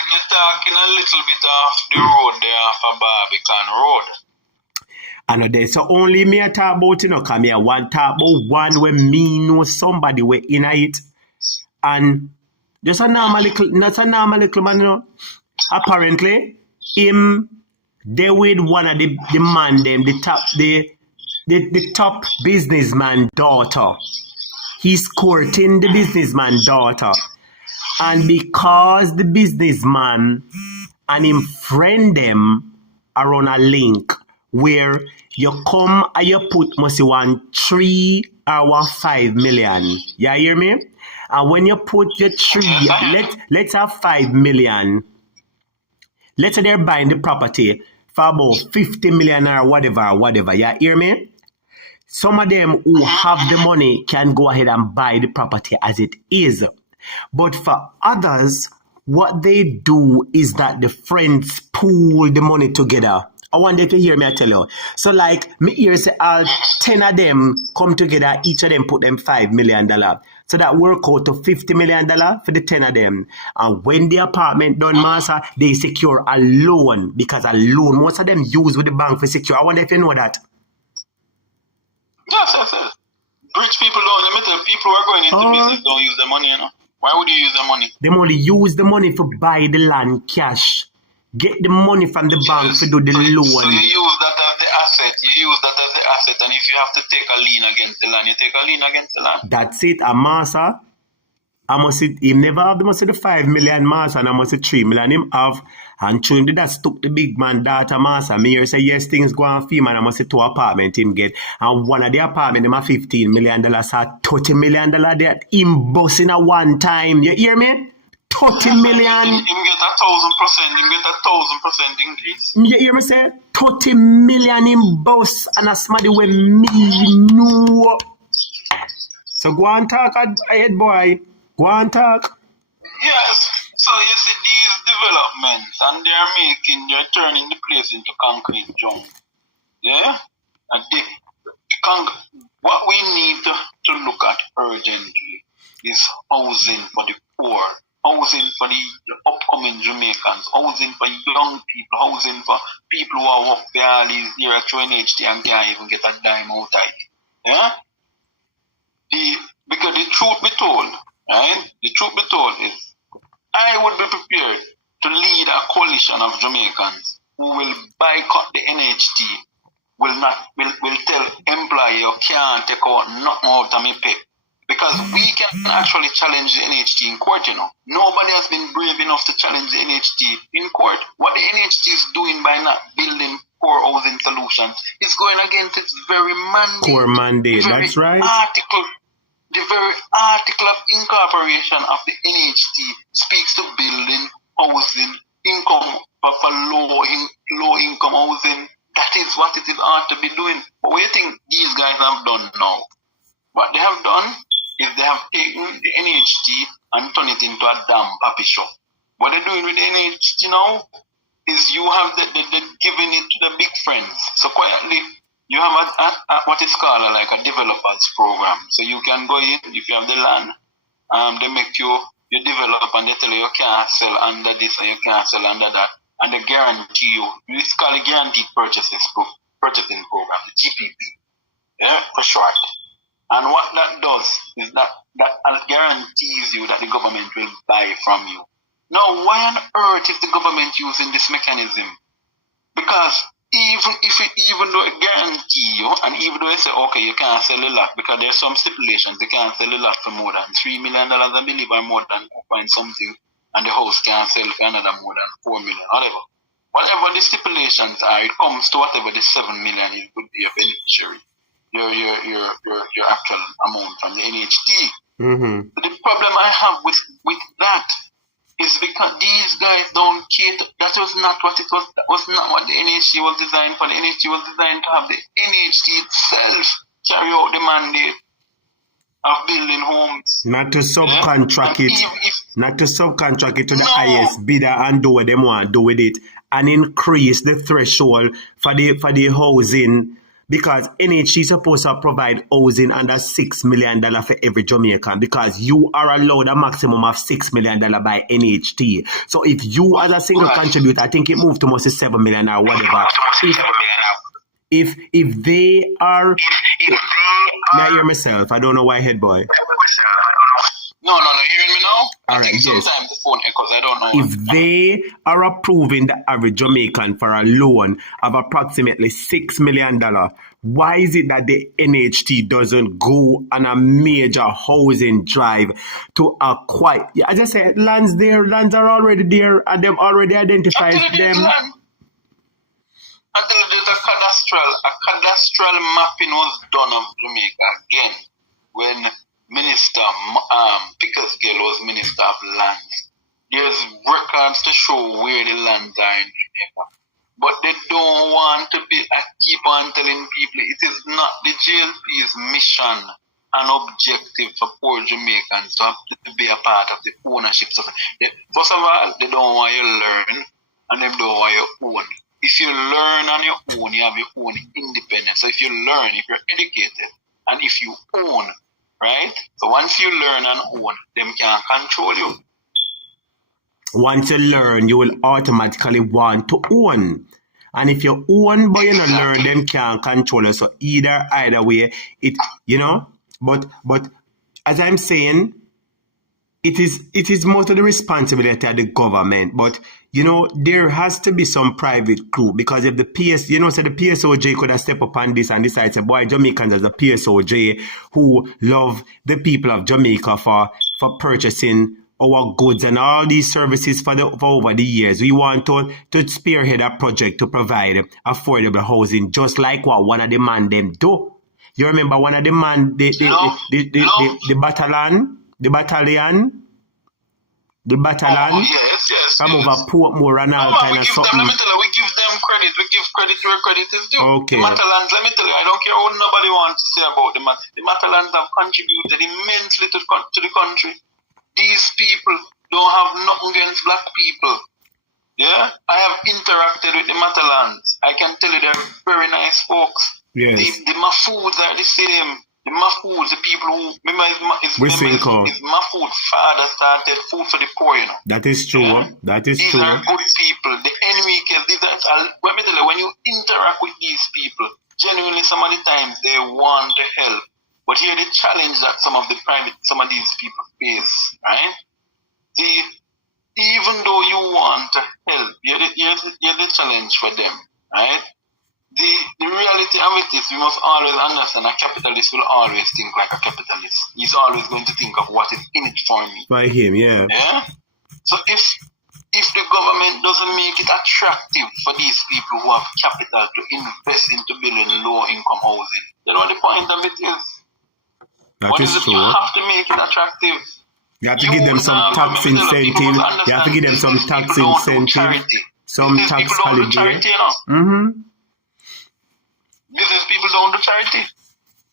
a little bit off the road there, off Barbican Road. I know that. So only me I talk about, you know, come here, one talk about one where me know somebody where in it. And just a normal little, not a normal little man, you know. Apparently, they with one of the man them, the top businessman daughter. He's courting the businessman daughter. And because the businessman and him friend them are on a link where you come and you put must want 3 or 5 million. You hear me? And when you put your 3, let's have 5 million. Let's say they're buying the property for about 50 million or whatever. You hear me? Some of them who have the money can go ahead and buy the property as it is. But for others, what they do is that the friends pool the money together. I wonder if you hear me, I tell you. So like, me here say all 10 of them come together, each of them put them $5 million. So that work out to $50 million for the 10 of them. And when the apartment done, master, they secure a loan. Because a loan, most of them use with the bank for secure. I wonder if you know that. Yes. Rich people don't, let me tell you, people who are going into business don't use the money, you know. Why would you use the money? They only use the money for buy the land cash. Get the money from the bank to do the loan. So you use that as the asset. And if you have to take a lien against the land, you take a lien against the land. That's it, a massa. I must say, him never have the 5 million mass and I must say 3 million him have. And through him that took the big man data mass. And me here say, yes, things go on for him and I must say 2 apartment him get. And one of the apartment him a $15 million, so $30 million that him bust in a one time. You hear me? 30 million. Him get 1,000%. Him get 1,000% increase. You hear me say? 30 million in bus and a somebody when me know. So go and talk ahead, boy. Go and talk. Yes. So you see these developments and they're turning the place into concrete jungle. Yeah? And what we need to look at urgently is housing for the poor. Housing for the upcoming Jamaicans, housing for young people, housing for people who are work there all these years through NHT and can't even get a dime out of it. Yeah? Because the truth be told, right? The truth be told is I would be prepared to lead a coalition of Jamaicans who will boycott the NHT, will tell employee you can't take out nothing out of me pay. Because we can actually challenge the NHT in court, you know. Nobody has been brave enough to challenge the NHT in court. What the NHT is doing by not building poor housing solutions is going against its very mandate. Core mandate, that's right. The very article of incorporation of the NHT speaks to building housing, income for low income housing. That is what it is ought to be doing. But what do you think these guys have done now? What they have done is they have taken the NHT and turned it into a damn puppy shop. What they're doing with the NHT now is you have giving it to the big friends. So quietly, you have a what is called like a developers program. So you can go in if you have the land. They make you develop and they tell you can't sell under this or you can't sell under that, and they guarantee you. It's called a guaranteed purchasing program, the GPP. Yeah, for short. And what that does is that guarantees you that the government will buy from you. Now, why on earth is the government using this mechanism? Because even though it guarantee you, and even though they say, okay, you can't sell a lot, because there's some stipulations, you can't sell a lot for more than $3 million, I believe, or more than something, and the house can't sell for another more than $4 million, whatever. Whatever the stipulations are, it comes to whatever the $7 million is would be a beneficiary. Your actual amount from the NHT. Mm-hmm. The problem I have with that is because these guys don't cater. That was not what it was. That was not what the NHT was designed for. The NHT was designed to have the NHT itself carry out the mandate of building homes. Not to subcontract not to subcontract it to the highest bidder and do what they want to do with it, and increase the threshold for the housing. Because NHT is supposed to provide housing under $6 million for every Jamaican, because you are allowed a maximum of $6 million by NHT. So if you as a single contributor, I think it moved to almost $7 million or whatever. If they are, now hear myself. I don't know why, head boy. No, you hearing me now? All right, yes. Sometimes the phone echoes, I don't know. If they are approving the average Jamaican for a loan of approximately $6 million, why is it that the NHT doesn't go on a major housing drive to acquire? As I said, lands are already there, and they've already identified them. Until there's a cadastral mapping was done of Jamaica again when Minister Pickersgill was Minister of Lands. There's records to show where the lands are in Jamaica. But they don't want to be, I keep on telling people, it is not the GLP's mission and objective for poor Jamaicans to be a part of the ownership. First of all, they don't want you to learn, and they don't want you to own. If you learn on your own, you have your own independence. So if you learn, if you're educated, and if you own, right? So once you learn and own, them can't control you. Once you learn, you will automatically want to own. And if you own but you don't learn, them can't control you. So either way, it, you know, but as I'm saying, it is most of the responsibility of the government, but you know, there has to be some private clue, because if the so the PSOJ could have stepped up on this and decided, say, boy, Jamaicans as the PSOJ who love the people of Jamaica for purchasing our goods and all these services for over the years. We want to spearhead a project to provide affordable housing, just like what one of the man them do. You remember one of the man, the battalion, yes. Come over Portmore and all kind of something. Let me tell you, we give them credit. We give credit where credit is due. Okay. The Matalands, let me tell you, I don't care what nobody wants to say about the Matalands have contributed immensely to the country. These people don't have nothing against black people. Yeah? I have interacted with the Matalands. I can tell you they're very nice folks. Yes. The Mahfouds are the same. The Mahfouds, the people who, remember his Mahfoud father started Food for the Poor, you know. That is true. Yeah? That is these true. These are good people. The enemy, let me tell you, when you interact with these people, genuinely some of the times they want to help. But here the challenge that some of these people face, right? Even though you want to help, here's the challenge for them, right? The reality of it is we must always understand a capitalist will always think like a capitalist. He's always going to think of what is in it for me. By him, yeah. Yeah? So if the government doesn't make it attractive for these people who have capital to invest into building low-income housing, then what the point of it is? That is true. You have to make it attractive. You have to give them some tax incentive. You have to give them some tax incentive. Some tax holiday. Business people don't do charity.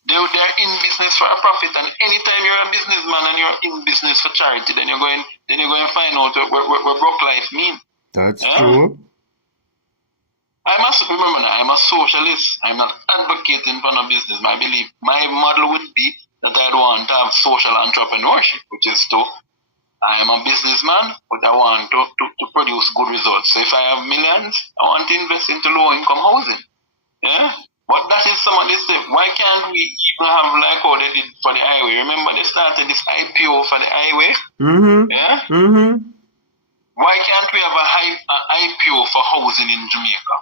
They're in business for a profit, and anytime you're a businessman and you're in business for charity, then you're going to find out what broke life means. That's true. I must remember that I'm a socialist. I'm not advocating for no business. I believe my model would be that I'd want to have social entrepreneurship, which is I am a businessman, but I want to produce good results. So if I have millions, I want to invest into low-income housing. Yeah? But that is some of this stuff. Why can't we even have like how they did for the highway? Remember they started this IPO for the highway? Yeah? Why can't we have a IPO for housing in Jamaica?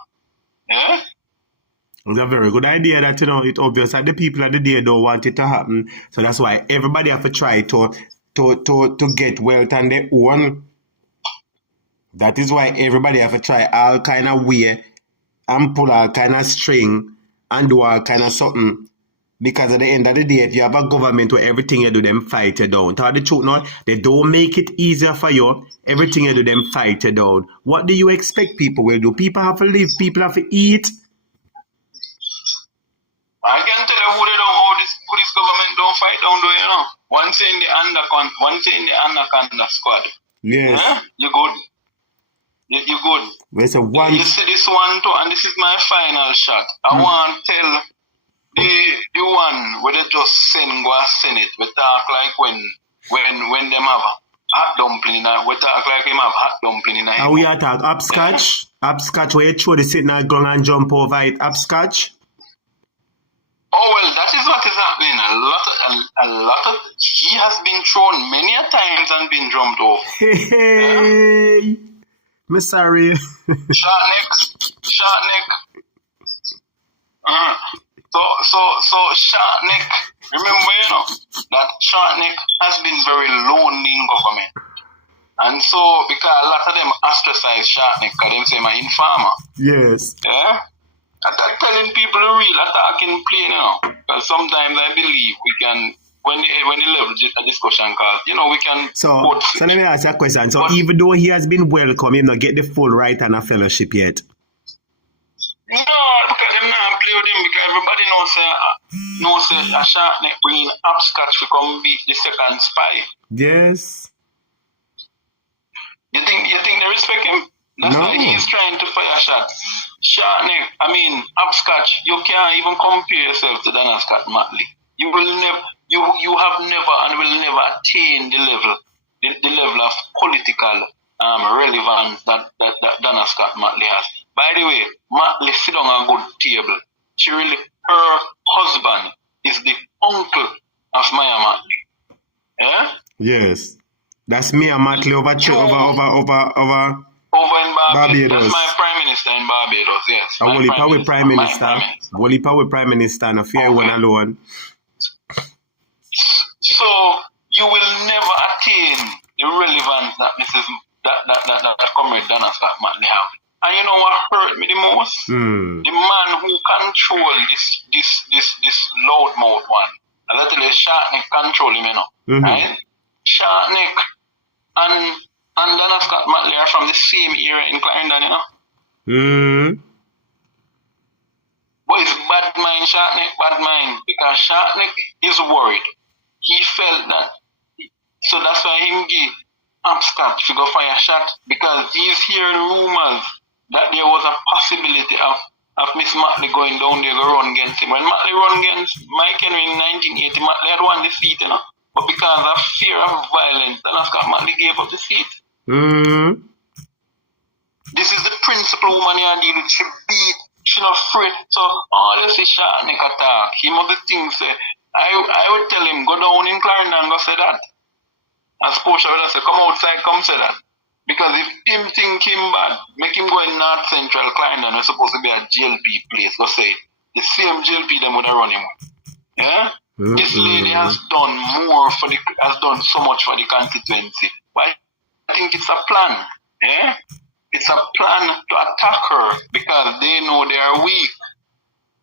Yeah? It's a very good idea that, you know, it's obvious that the people of the day don't want it to happen. So that's why everybody have to try to get wealth on their own. That is why everybody have to try all kind of way and pull all kind of string and do all kind of something. Because at the end of the day, if you have a government where everything you do, them fight you down. Tell the truth now, they don't make it easier for you. Everything you do, them fight you down. What do you expect people will do? People have to live, people have to eat. I can tell you who this government don't fight down, do you know? One thing in the Anaconda squad. Yes. Yeah? You good. You good. There's a one. You see this one too, and this is my final shot. I want to tell the one where they just send it. We talk like when them have hot dumpling in we talk like him have hot dumpling in and we attack upscotch. Upscotch where you throw the sitting on the ground and jump over it. Upscotch. Oh well, that is what is happening. A lot of he has been thrown many a times and been jumped over. Hey. I'm sorry. Short neck. So short neck. Remember, you know, that short neck has been very lonely in government. And so, because a lot of them ostracize short neck, because they say my informer. Yes. Yeah? I'm telling people the real attacking play now. Because sometimes I believe we can, when the level a discussion cause, you know, we can. So let me ask you a question. So even though he has been welcome, he not get the full right and a fellowship yet? No, because them not play with him, because everybody knows a shark neck bringing upscotch to come beat the second spy. Yes. You think they respect him? That's why he's trying to fire shots. Shark neck, I mean, upscotch, you can't even compare yourself to Dana Scott Matley. You have never and will never attain the level of political relevance that Dana Scott Matley has. By the way, Matley sit on a good table. Her husband is the uncle of Maya Matley. Yeah? Yes. That's me and Matley over in Barbados. Barbados. That's my prime minister in Barbados, yes. Wolipa with prime minister. Wolipa with prime minister and a fair one alone. So you will never attain the relevance that that Comrade Dana Scott Matley have. And you know what hurt me the most? The man who control this loudmouth one. And that is Sharpneck control him, you know. Right? Sharpneck and Dana Scott Matley are from the same era in Clarendon, you know. But it's bad mind, Sharpneck, bad mind. Because Sharpneck is worried. He felt that, so that's why him give Scott to go fire a shot, because he's hearing rumors that there was a possibility of Miss Matley going down there to run against him. When Matley run against Mike Henry in 1980, Matley had won the seat, you know. But because of fear of violence, Dana Scott Matley gave up the seat. This is the principal woman you are dealing with. She beat, she not afraid. So all this is Sharpneck attack. He must think say, I would tell him, go down in Clarendon and go say that. And Portia would say, come outside, come say that. Because if him think him bad, make him go in North Central Clarendon, it's supposed to be a GLP place, go say it. The same GLP them would have run him. Yeah? This lady has done has done so much for the constituency. But I think it's a plan. Yeah? It's a plan to attack her because they know they are weak.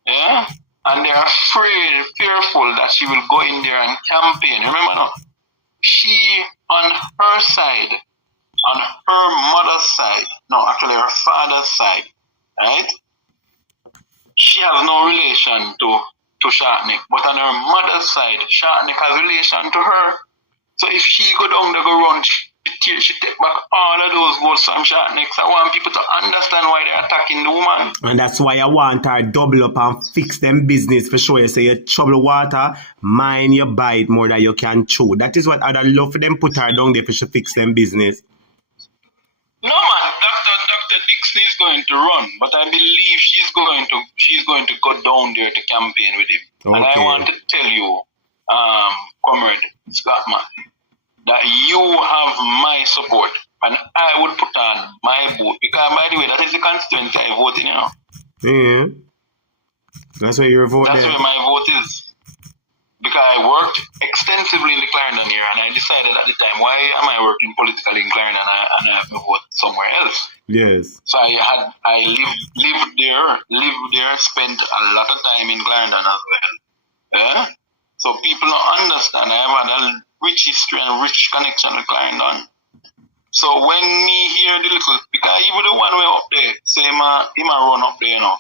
Yeah? And they are afraid, fearful that she will go in there and campaign. Remember now, she on her side, on her mother's side, no, actually her father's side, right? She has no relation to Sharpneck, but on her mother's side, Sharpneck has relation to her. So if she go down there, go run, she take back all of those votes from Sharpneck. So I want people to understand why they're attacking the woman. And that's why I want her double up and fix them business for sure. You say you trouble water, mine you buy it more than you can chew. That is what I'd love for them put her down there for she fix them business. No man, Dr. Dixon is going to run, but I believe she's going to go down there to campaign with him. Okay. And I want to tell you, Comrade Scott Matley, that you have my support, and I would put on my vote, because by the way, that is the constituency I vote in, you know. Yeah. That's where your vote That's where my vote is. Because I worked extensively in the Clarendon area, and I decided at the time, why am I working politically in Clarendon and I have to vote somewhere else? Yes. So I lived there, spent a lot of time in Clarendon as well. Yeah? So people don't understand. I have had a rich history and rich connection with Clarendon. So when me hear the little, because even the one way up there, say him run up there, you know.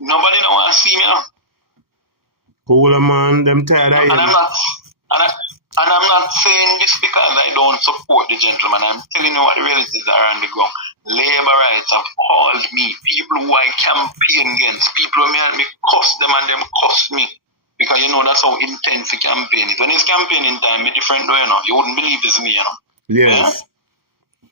Nobody don't want to see me, you know. Cool, man, them tired of you. And I'm not saying this because I don't support the gentleman. I'm telling you what the realities are on the ground. Labor rights have called me. People who I campaign against. People who me cuss them and them cuss me. Because you know that's how intense the campaign is. When it's campaigning time, it's different though, you know. You wouldn't believe it's me, you know. Yes. Yeah?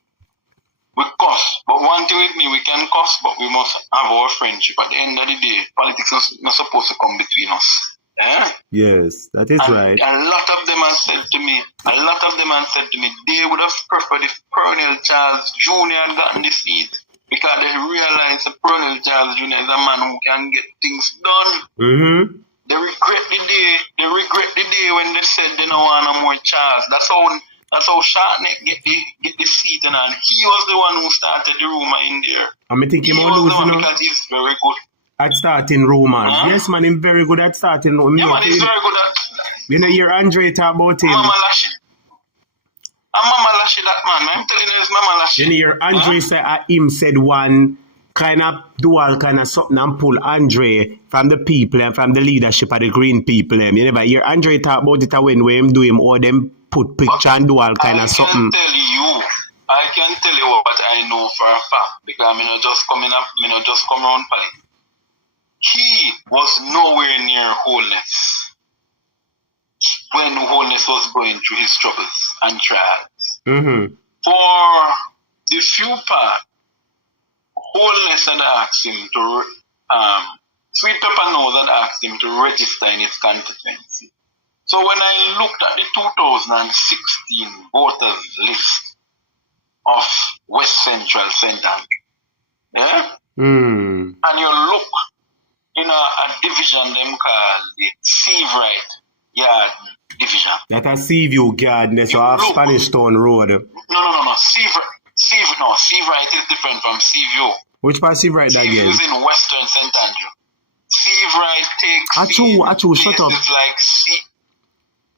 We cuss. But one thing with me, we can cuss, but we must have our friendship. At the end of the day, politics is not supposed to come between us. Yeah? Yes, that is right. A lot of them have said to me, they would have preferred if Colonel Charles Jr. had gotten the seat, because they realize that Colonel Charles Jr. is a man who can get things done. They regret the day when they said they don't want no more Charles. That's how Sharpneck get the seat, and he was the one who started the rumor in there. I'm thinking he was the one because he's very good at starting rumors. Yes, man, he's very good at starting rumors. Yeah, man, he's very good at. You know, hear Andre talk about him. Mama Lashy. Mama Lashy, that man. I'm telling you, it's Mama Lashy. You hear Andre say him said one kind of dual kind of something and pull Andre from the people and from the leadership of the green people. You never hear Andre talk about it when him do him or them put picture and dual kind of something. I can tell you what I know for a fact, because I'm not just coming up, I'm just come around politics. He was nowhere near wholeness when wholeness was going through his troubles and trials. For the few part, wholeness had asked him to Sweet Pepper Nose had asked him to register in his constituency. So when I looked at the 2016 voters list of West Central St. Andrew, yeah? And you look in a division them called the Seavright Yard Division. That a Seaview Garden, so off Spanish Town Road. No. Seavright is different from Seaview. Which part Seavright again? Seaview is in Western St. Andrew. Seavright takes Achoo, shut up. like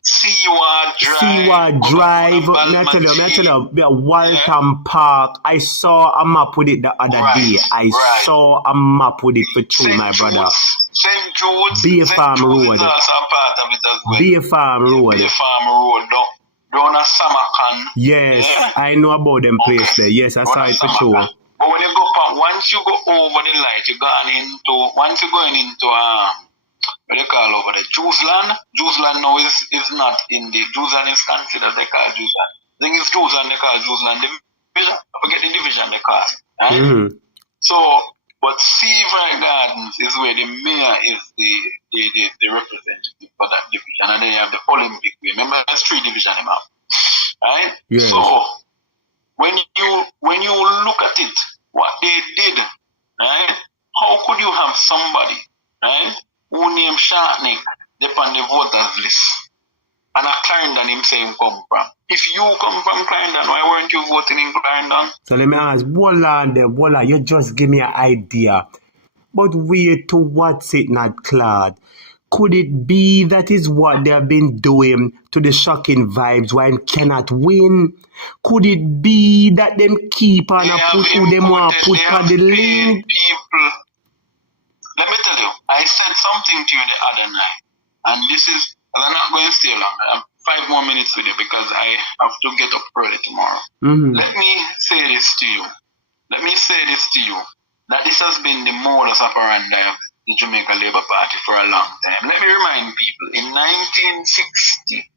Seaward Drive. Seaward Drive. May I tell you, Waltham Park. I saw a map with it the other day. I saw a map with it for true, my brother. St. Jude's. Bay Farm Road. Is also a part of it as well. Bay Farm Road. Bay Farm Road. Down a Samarkand. Yes, yeah? I know about them place there. Yes, I saw it for sure. But when you go, once you go over the light, once you're going into what they call over there, Jewsland. Jewsland now is not in the Jewsland is considered they call Jewsland. I think it's Jewsland they call Jewsland division. I forget the division they call it. Right? So, but Seavright Gardens is where the mayor is the representative for that division, and then you have the Olympic way. Remember, there's 3 divisions in map, right? Yes. So when you look at it, what they did, right? How could you have somebody, right, who named Shartneck on the voters list, and a Clarendon him saying come from? If you come from Clarendon, why weren't you voting in Clarendon? So let me ask, Walla, you just give me an idea. But wait to what's it not, Claude? Could it be that is what they have been doing to the shocking vibes why cannot win? Could it be that them keep on put who them want to put on the link? People. Let me tell you, I said something to you the other night, and this is, I'm not going to stay long. I have 5 more minutes with you because I have to get up early tomorrow. Let me say this to you. That this has been the modus operandi of the Jamaica Labour Party for a long time. Let me remind people, in 1960,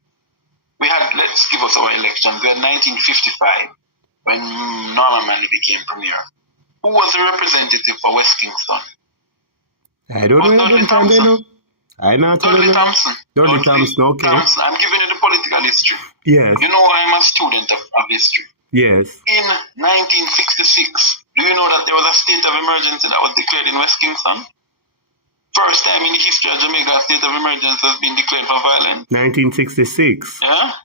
we had, let's give us our elections, we had 1955, when Norman Manley became premier. Who was the representative for West Kingston? I don't know. Dudley Thompson. Dudley Thompson. Dudley Thompson, okay. Thompson. I'm giving you the political history. Yes. You know, I'm a student of history. Yes. In 1966, do you know that there was a state of emergency that was declared in West Kingston? First time in the history of Jamaica, a state of emergency has been declared for violence. 1966. Yeah?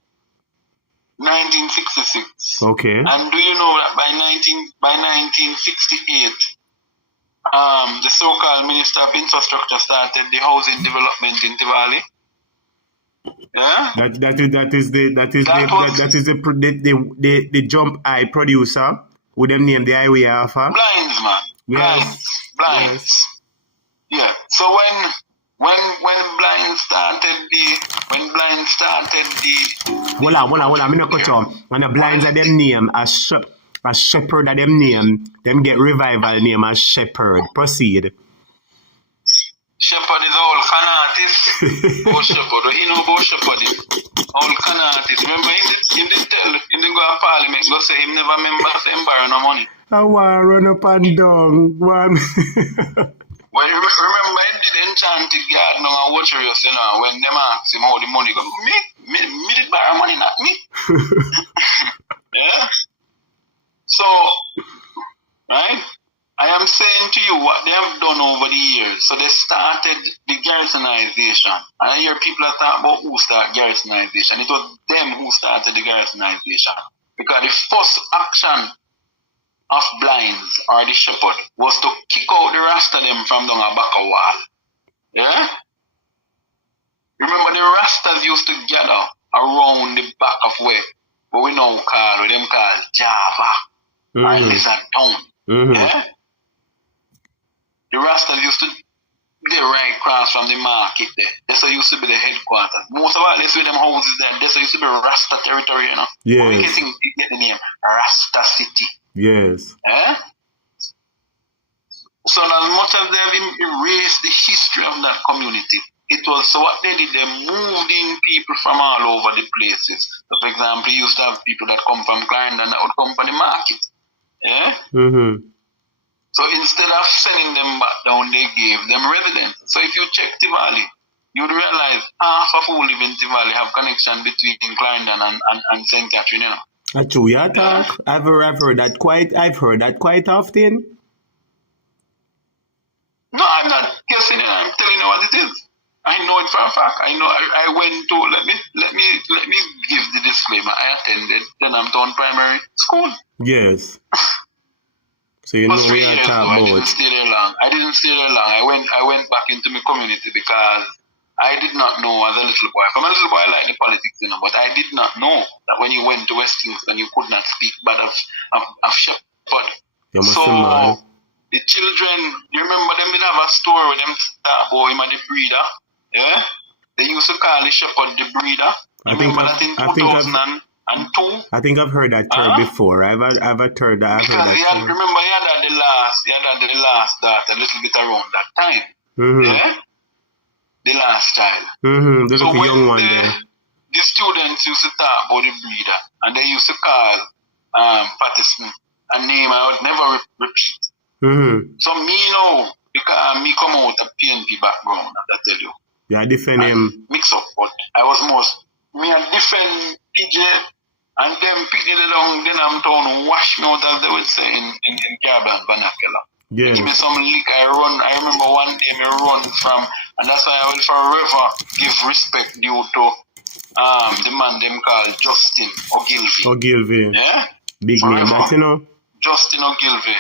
1966. Okay. And do you know that by 1968, the so-called Minister of Infrastructure started the housing development in Tivoli? Yeah? That is the jump eye producer who them name the highway offer. Blinds, man. Yes. Blinds. Yes. Yeah. So when Blinds started the Voila, I'm not cut you. When the Blinds are them name as Shepherd are them name, them get revival name as Shepherd. Proceed. Shepherd is all Canartist. Oh, Shepherd. You know about Shepherd is all Canartist. Remember, he did tell, he didn't go to Parliament, go say him never members them borrow no money. I want to run up and down. One. Well, remember, he did Enchanted Garden and Watchers, you know, when them asked him how the money go. Me did borrow money, not me. Yeah? So, right? I am saying to you what they have done over the years. So they started the garrisonization. And I hear people are talking about who started garrisonization. It was them who started the garrisonization. Because the first action of Blinds or the Shepherd was to kick out the rest of them from down a back of wall. Yeah? Remember the Rastas used to gather around the back of where we now call, them called Java or Lizard Town. Yeah? The Rastas used to be right across from the market there. That's what used to be the headquarters. Most of all, let's see them houses there. That's what used to be Rasta territory, you know. Yes. We get the name Rasta City. Yes. Eh? So as much as they've erased the history of that community, it was so what they did, they moved in people from all over the places. So for example, you used to have people that come from Clarendon that would come from the market. Yeah? So instead of sending them back down, they gave them residence. So if you check Tivoli, you would realize half of who live in Tivoli have connection between Clarendon and St. Catherine, you know. That's true, yeah, talk. I've heard that quite often. No, I'm not guessing it. I'm telling you what it is. I know it for a fact. I know. I went to let me give the disclaimer. I attended Denhamton Primary School. Yes. So you know we are talking about. I didn't stay there long. I went back into my community because I did not know as a little boy. From a little boy, I like the politics, you know, but I did not know that when you went to West Kingston, you could not speak bad of Shepherd. So the children, you remember them did have a story with them start about him and the breeder. Yeah? They used to call the Shepherd the breeder. I think I've heard that term before. I've heard that term. Remember, he had the last daughter a little bit around that time. Mm-hmm. Yeah? The last child. Mm-hmm. There's a young one there. The students used to talk about the breeder, and they used to call Patterson a name I would never repeat. Mm-hmm. So me know, because me come out of PNP background, I tell you. Yeah, defend him. Mix up, but I was me and defend PJ, and them Pitney down Denhamton wash me out, as they would say in Caribbean vernacular. Yes. Give me some lick, I remember one day me run from, and that's why I will forever give respect due to the man them called Justin Ogilvy. Yeah? Big name, but you know. Justin Ogilvy.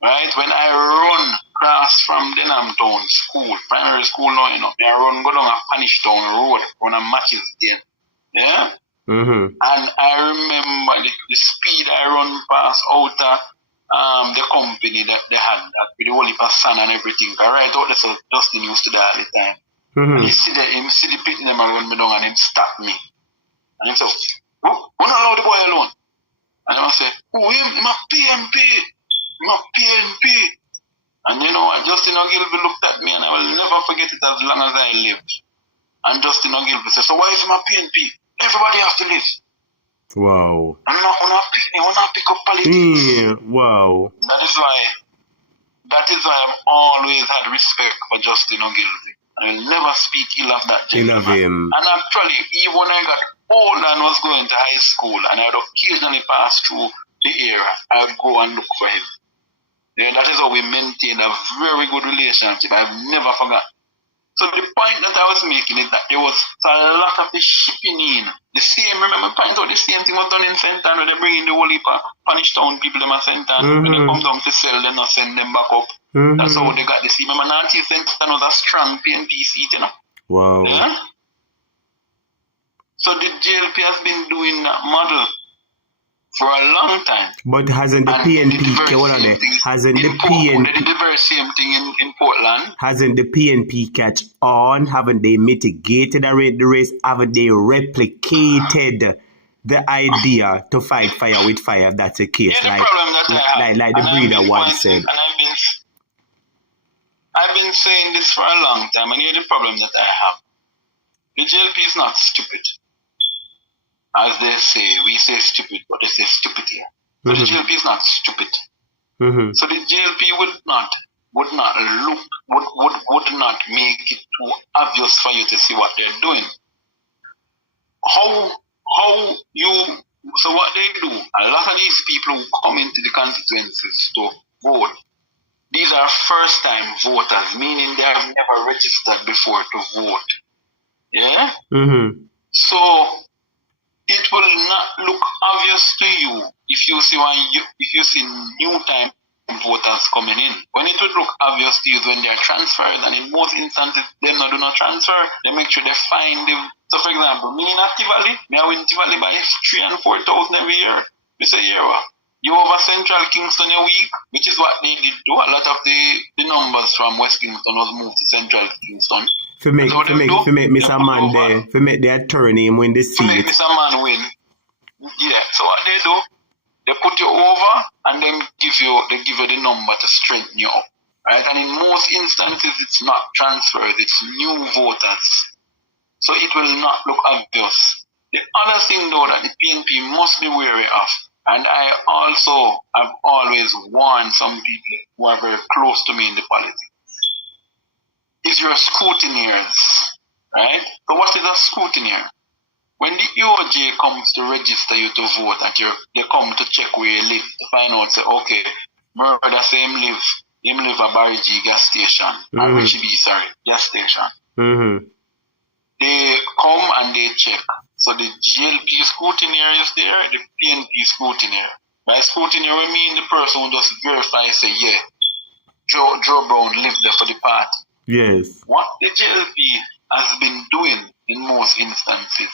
Right? When I run across from Denhamton School, primary school now, you know, I run go down a Panishtown Road, run a matches there. Yeah? Mm-hmm. And I remember the speed I run past out the company that they had with the whole heap of sun and everything. I right out there, so Justin used to die all the time. Mm-hmm. And him see the Pitney them and run me down and him stop me. And him say, oh, we not allow the boy alone. And I say, oh, him a PNP. Not PNP. And you know what? Justin Ogilvy looked at me and I will never forget it as long as I live. And Justin Ogilvy said, so why is him a PNP? Everybody have to live. Wow. I'm not pick up politics. Yeah, wow. That is why I've always had respect for Justin Ogilvy. I will never speak ill of that gentleman. And actually, even when I got old and was going to high school and I would occasionally pass through the area, I would go and look for him. Yeah, that is how we maintained a very good relationship. I've never forgotten. So the point that I was making is that there was a lot of the shipping in. The same, remember, point out the same thing was done in St. Anne, where they bring in the whole heap of Panishtown people in St. Anne. Mm-hmm. When they come down to sell, they not send them back up. Mm-hmm. That's how they got the seat. Remember, Nancy St. Anne was a strong PNP seat, you know. Wow. Yeah? So the JLP has been doing that model for a long time. But hasn't the PNP, they did the very same thing in Portland. Hasn't the PNP catch on? Haven't they mitigated the race? Haven't they replicated the idea to fight fire with fire, if that's the case? Yeah, the problem that I have, like the breeder once said. And I've been saying this for a long time, and here's the problem that I have. The JLP is not stupid. As they say, we say stupid, but they say stupid here. So the JLP is not stupid. Mm-hmm. So the JLP would not make it too obvious for you to see what they're doing. So what they do, a lot of these people who come into the constituencies to vote, these are first time voters, meaning they have never registered before to vote. Yeah? Mm-hmm. So it will not look obvious to you if you see new time voters coming in. When it would look obvious to you is when they are transferred, and in most instances them do not transfer. They make sure they find them. So for example, me in Tivoli, I win Tivoli by 3,000 and 4,000 every year. You say, yeah, you over Central Kingston a week, which is what they did do. A lot of the numbers from West Kingston was moved to Central Kingston. To make Mr. Man there, to make their turn him win the seat. To make Mr. Man win. Yeah, so what they do, they put you over and then give you the number to strengthen you up. Right? And in most instances it's not transfers, it's new voters. So it will not look obvious. The other thing though that the PNP must be wary of, and I also have always warned some people who are very close to me in the politics, is your scrutineers. right? So what is a scrutineer? When the EOJ comes to register you to vote, and they come to check where you live to find out, say, okay, murder say him live a Barigi gas station, or Richie B, sorry, gas station. They come and they check. So the GLP scrutineer is there, the PNP scrutineer. By scrutineer, we mean the person who just verify, say, yeah, Joe Brown lived there for the party. Yes. What the GLP has been doing in most instances,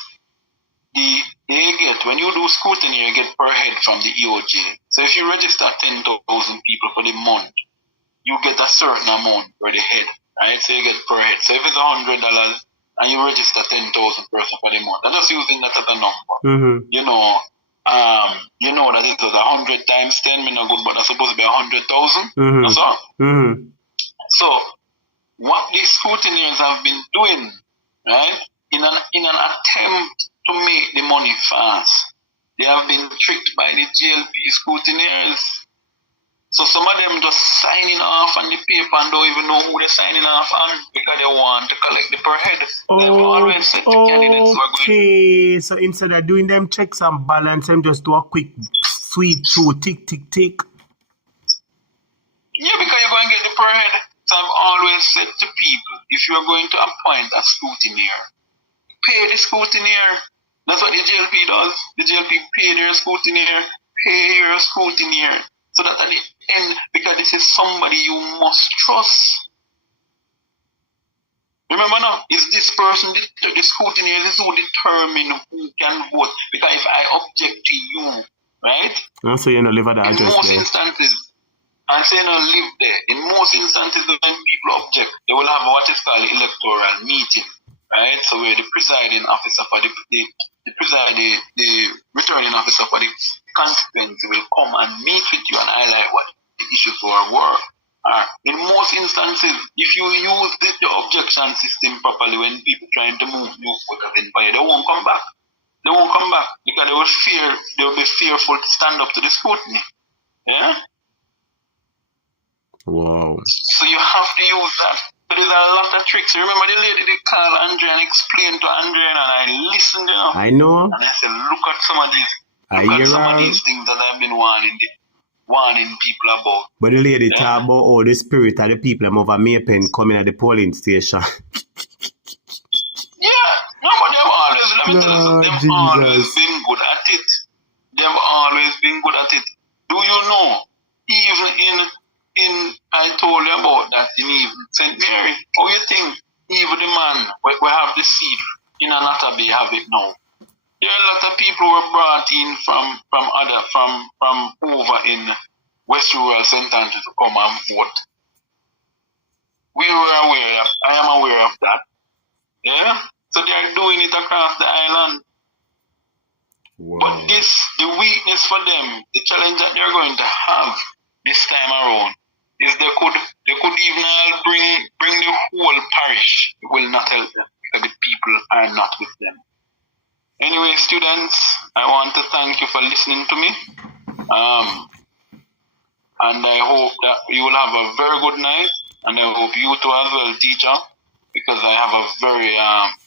when you do scrutiny, you get per head from the EOJ. So if you register 10,000 people for the month, you get a certain amount per the head, right? So you get per head. So if it's $100 and you register 10,000 person for the month, I'm just using that as a number. You know that it was 100 times 10, me not good, but that's supposed to be 100,000. That's all. So what these scrutineers have been doing, right, in an attempt to make the money fast, they have been tricked by the GLP scrutineers. So some of them just signing off on the paper and don't even know who they're signing off on because they want to collect the per head. They've always said to candidates who are going. Okay, so instead of doing them checks and balance, them just do a quick sweep through, tick, tick, tick. Yeah, because you're going to get the per head. So I've always said to people, if you're going to appoint a scrutineer, pay the scrutineer. That's what the GLP does. The GLP pay their scrutineer, pay your scrutineer. So that at the end, because this is somebody you must trust. Remember now, is this person, the scrutineer is who determine who can vote. Because if I object to you, right? So you know, live at the address in most there. instances, and say no live there. In most instances, when people object, they will have what is called electoral meeting, right? So where the presiding officer for the returning officer for the constituency will come and meet with you and highlight what the issues were. In most instances, if you use the objection system properly when people trying to move new voters in fire, they won't come back. They won't come back because they will be fearful to stand up to the scrutiny. Yeah? Wow. So you have to use that. So there's a lot of tricks. Remember the lady they called Andre and explained to Andre and I listened to her. I know. And I said, look at some of these things that I've been warning people about. But the lady talk about all the spirit of the people over Maypen coming at the polling station. Yeah. No, but they've always, let me tell you, they've always been good at it. They've always been good at it. Do you know, even I told you about that in even St. Mary. How you think even the man we have the seat in another bay have it now? There are a lot of people who were brought in from over in West Rural St. Andrews to come and vote. I am aware of that. Yeah? So they are doing it across the island. Wow. But the weakness for them, the challenge that they're going to have this time around, is they could even bring the whole parish. It will not help them because the people are not with them. Anyway, students, I want to thank you for listening to me. And I hope that you will have a very good night. And I hope you too as well, teacher, because I have a very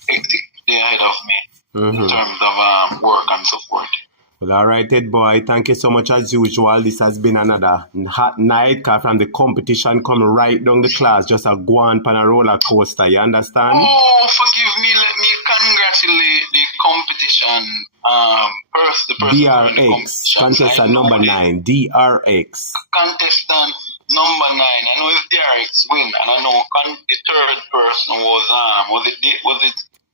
hectic day ahead of me in terms of work and so forth. Well, all right, Ed boy. Thank you so much as usual. This has been another hot night from the competition coming right down the class. Just a go on a roller coaster. You understand? Oh, forgive me. Let me congratulate the competition. The person DRX, contestant number 9. DRX. Contestant number 9. I know it's DRX win, and I know the third person was it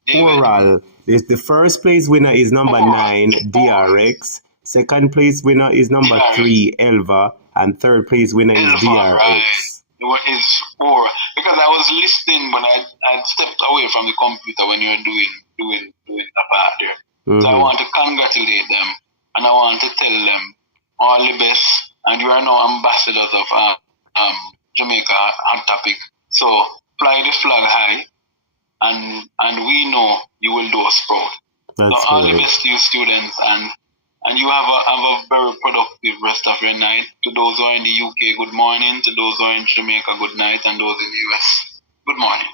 David? Oral. The first place winner is number 9, DRX. Second place winner is number 3, Elva. And third place winner is DRX. Right. It's Oral. Because I was listening, but I stepped away from the computer when you were doing the part there. So I want to congratulate them. And I want to tell them all the best. And you are now ambassadors of Jamaica Hot Topic. So fly the flag high. And we know you will do us proud. So all the best to you students, and you have a very productive rest of your night. To those who are in the UK, good morning. To those who are in Jamaica, good night. And those in the US, good morning.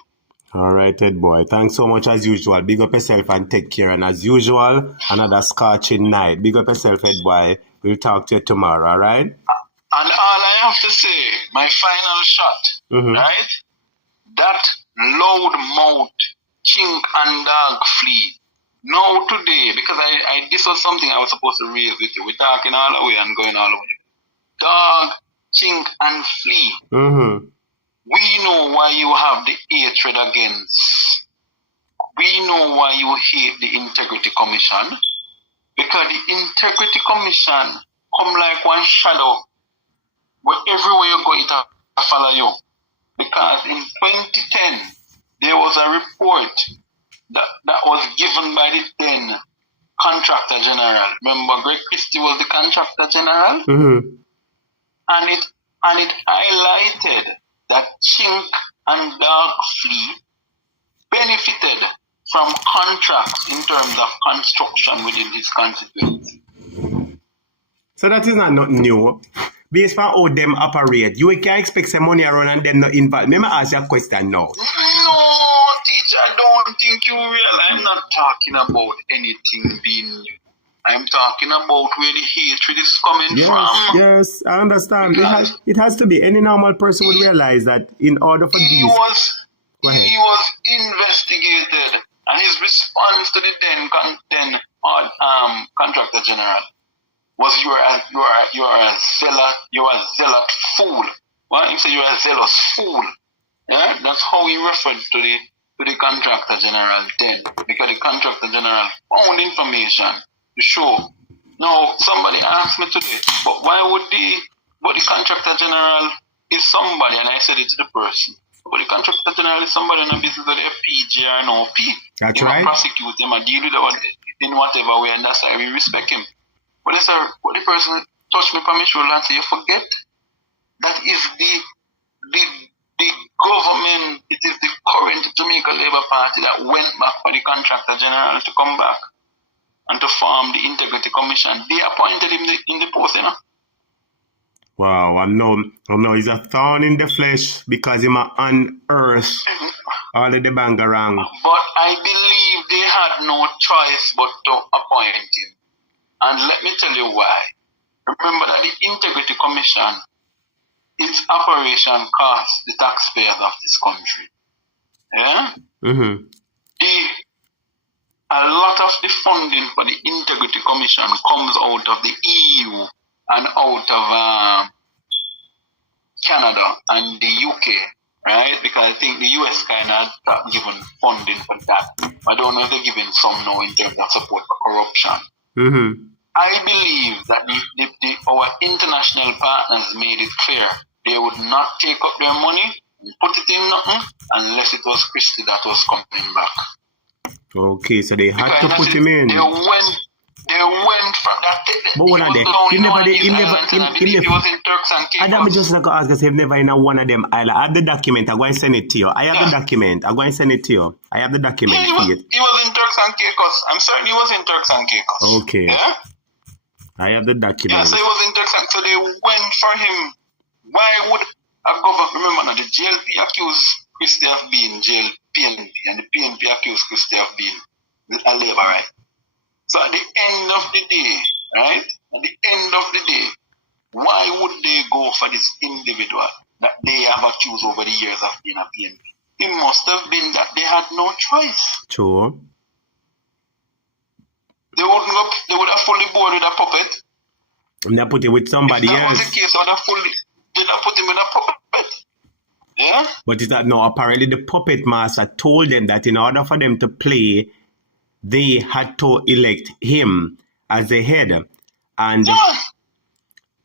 All right, head boy. Thanks so much as usual. Big up yourself and take care. And as usual, another scorching night. Big up yourself, head boy. We'll talk to you tomorrow, all right? And all I have to say, my final shot, right? That loud mouth, chink and dog flea. No, today, because this was something I was supposed to raise with you. We're talking all the way and going all the way. Dog, chink and flea. We know why you have the hatred against. We know why you hate the Integrity Commission. Because the Integrity Commission come like one shadow. But everywhere you go, it will follow you. Because in 2010, there was a report that was given by the then Contractor General. Remember, Greg Christie was the Contractor General? And it highlighted that chink and dog flea benefited from contracts in terms of construction within his constituency. So that is not nothing new. Based on how them operate, you can expect some money around and them not involved. Let me ask you a question now. No, teacher, I don't think you realize. I'm not talking about anything being new. I'm talking about where the hatred is coming from. Yes, I understand. It has to be. Any normal person would realize that in order for he was investigated, and his response to the then Contractor General was you are a zealot fool. Well, he said you are a zealous fool. Yeah, that's how he referred to the Contractor General then, because the Contractor General found information to show. Now somebody asked me today, but why would the Contractor General is somebody, and I said it to the person. But the Contractor General is somebody in a business that they're PG or no P. That's you right. Prosecute them and deal with them in whatever way, and that's why we respect him. But what the person touched me on my shoulder and said, you forget that is the government, it is the current Jamaica Labour Party that went back for the Contractor General to come back and to form the Integrity Commission. They appointed him in the post, you know. Wow, I know he's a thorn in the flesh because he might unearth all of the bangarang. But I believe they had no choice but to appoint him. And let me tell you why. Remember that the Integrity Commission, its operation costs the taxpayers of this country. Yeah? A lot of the funding for the Integrity Commission comes out of the EU and out of Canada and the UK, right? Because I think the US kind of stopped giving funding for that. I don't know if they're giving some now in terms of support for corruption. I believe that our international partners made it clear they would not take up their money and put it in nothing unless it was Christie that was coming back. Okay, so they had to put him in. They went from that. But one of them, he was in Turks and Caicos. I'm just like ask us if never in one of them island. I have the document. I'm going to send it to you. I have the document. I'm going to send it to you. I have the document. He was in Turks and Caicos. I'm certain he was in Turks and Caicos. Okay. Yeah? I have the document. Yeah, so he was in Turks and so they went for him. Why would a government, remember now, the JLP accused Christie of being PNP, and the PNP accused Christie of being a labourite. So at the end of the day, right? At the end of the day, why would they go for this individual that they have accused over the years of being a PNP? It must have been that they had no choice. True. They would have fully bored with a puppet. And they put it with somebody else. If that was the case, they'd have put him with a puppet. Yeah? But it's that no, apparently the puppet master told them that in order for them to play, they had to elect him as the head. And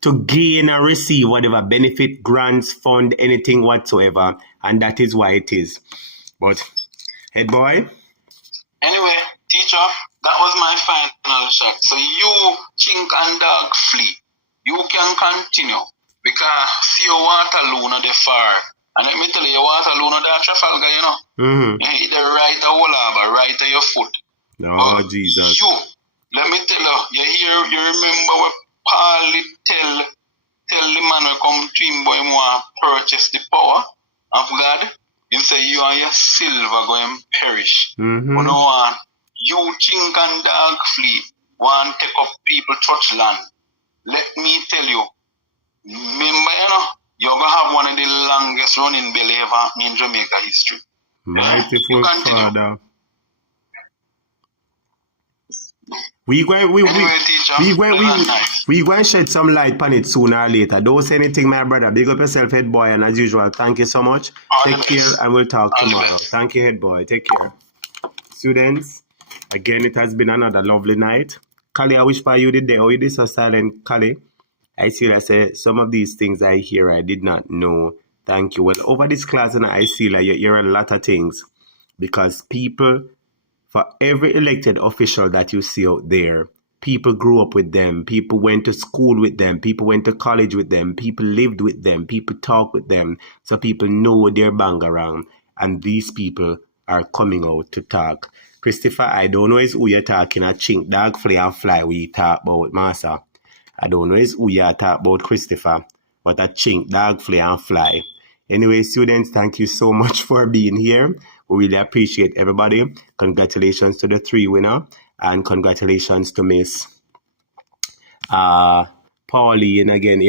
to gain and receive whatever benefit, grants, fund, anything whatsoever. And that is why it is. But, head boy. Anyway, teacher, that was my final shot. So you, chink and dog flea, you can continue. Because see your Waterloo not the far. And let me tell you, Waterloo not the Trafalgar, you know. You hit the right of Wallaba, right of your foot. Oh, Jesus. You, let me tell you, you remember what Paul tell the man who come to him, boy, want to purchase the power of God? Him say you and your silver going perish. Mm-hmm. You know want you chink and dog flea want take up people touch land. Let me tell you, remember, you're gonna have one of the longest running belly ever in Jamaica history. Mightyful Father. We going to shed some light on it sooner or later. Don't say anything, my brother. Big up yourself, head boy, and as usual, thank you so much. Take care, and we'll talk tomorrow. Thank you, head boy. Take care. Students, again, it has been another lovely night. Kali, I wish for you the day. Oh, you did so silent, Kali. I see that say some of these things I hear I did not know. Thank you. Well, over this class, and I see like you hear a lot of things because people, for every elected official that you see out there, people grew up with them, people went to school with them, people went to college with them, people lived with them, people talk with them, so people know their bang around, and these people are coming out to talk. Christopher, I don't know is who you're talking, a chink, dog, flea and fly, we talk about, Master. I don't know is who you're talking about, Christopher, but a chink, dog, flea and fly. Anyway, students, thank you so much for being here. We really appreciate everybody. Congratulations to the 3 winners. And congratulations to Miss Pauline. Again,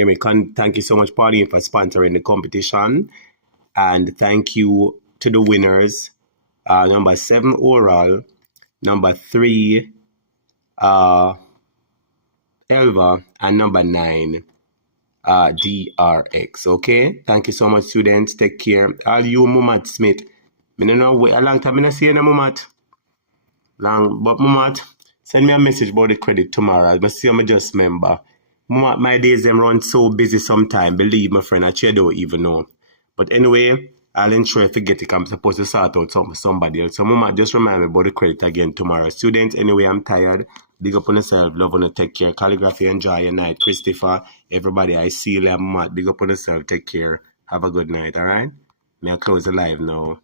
thank you so much, Pauline, for sponsoring the competition. And thank you to the winners. Number 7, Oral. Number 3, Elva. And number 9, DRX. Okay? Thank you so much, students. Take care. All you, Mumat Smith. I don't know, a long time I don't see you, Mumat. But Mumat, send me a message about the credit tomorrow. I see I'm just member. Mumat, my days them run so busy sometimes. Believe my friend, I don't even know. But anyway, I'll ensure if I get it, I'm supposed to sort out something for somebody else. So Mumat, just remind me about the credit again tomorrow. Students, anyway, I'm tired. Big up on yourself. Love on you. Take care. Calligraphy, enjoy your night. Christopher, everybody, I see you, Mumat. Big up on yourself. Take care. Have a good night, all right? May I close the live now?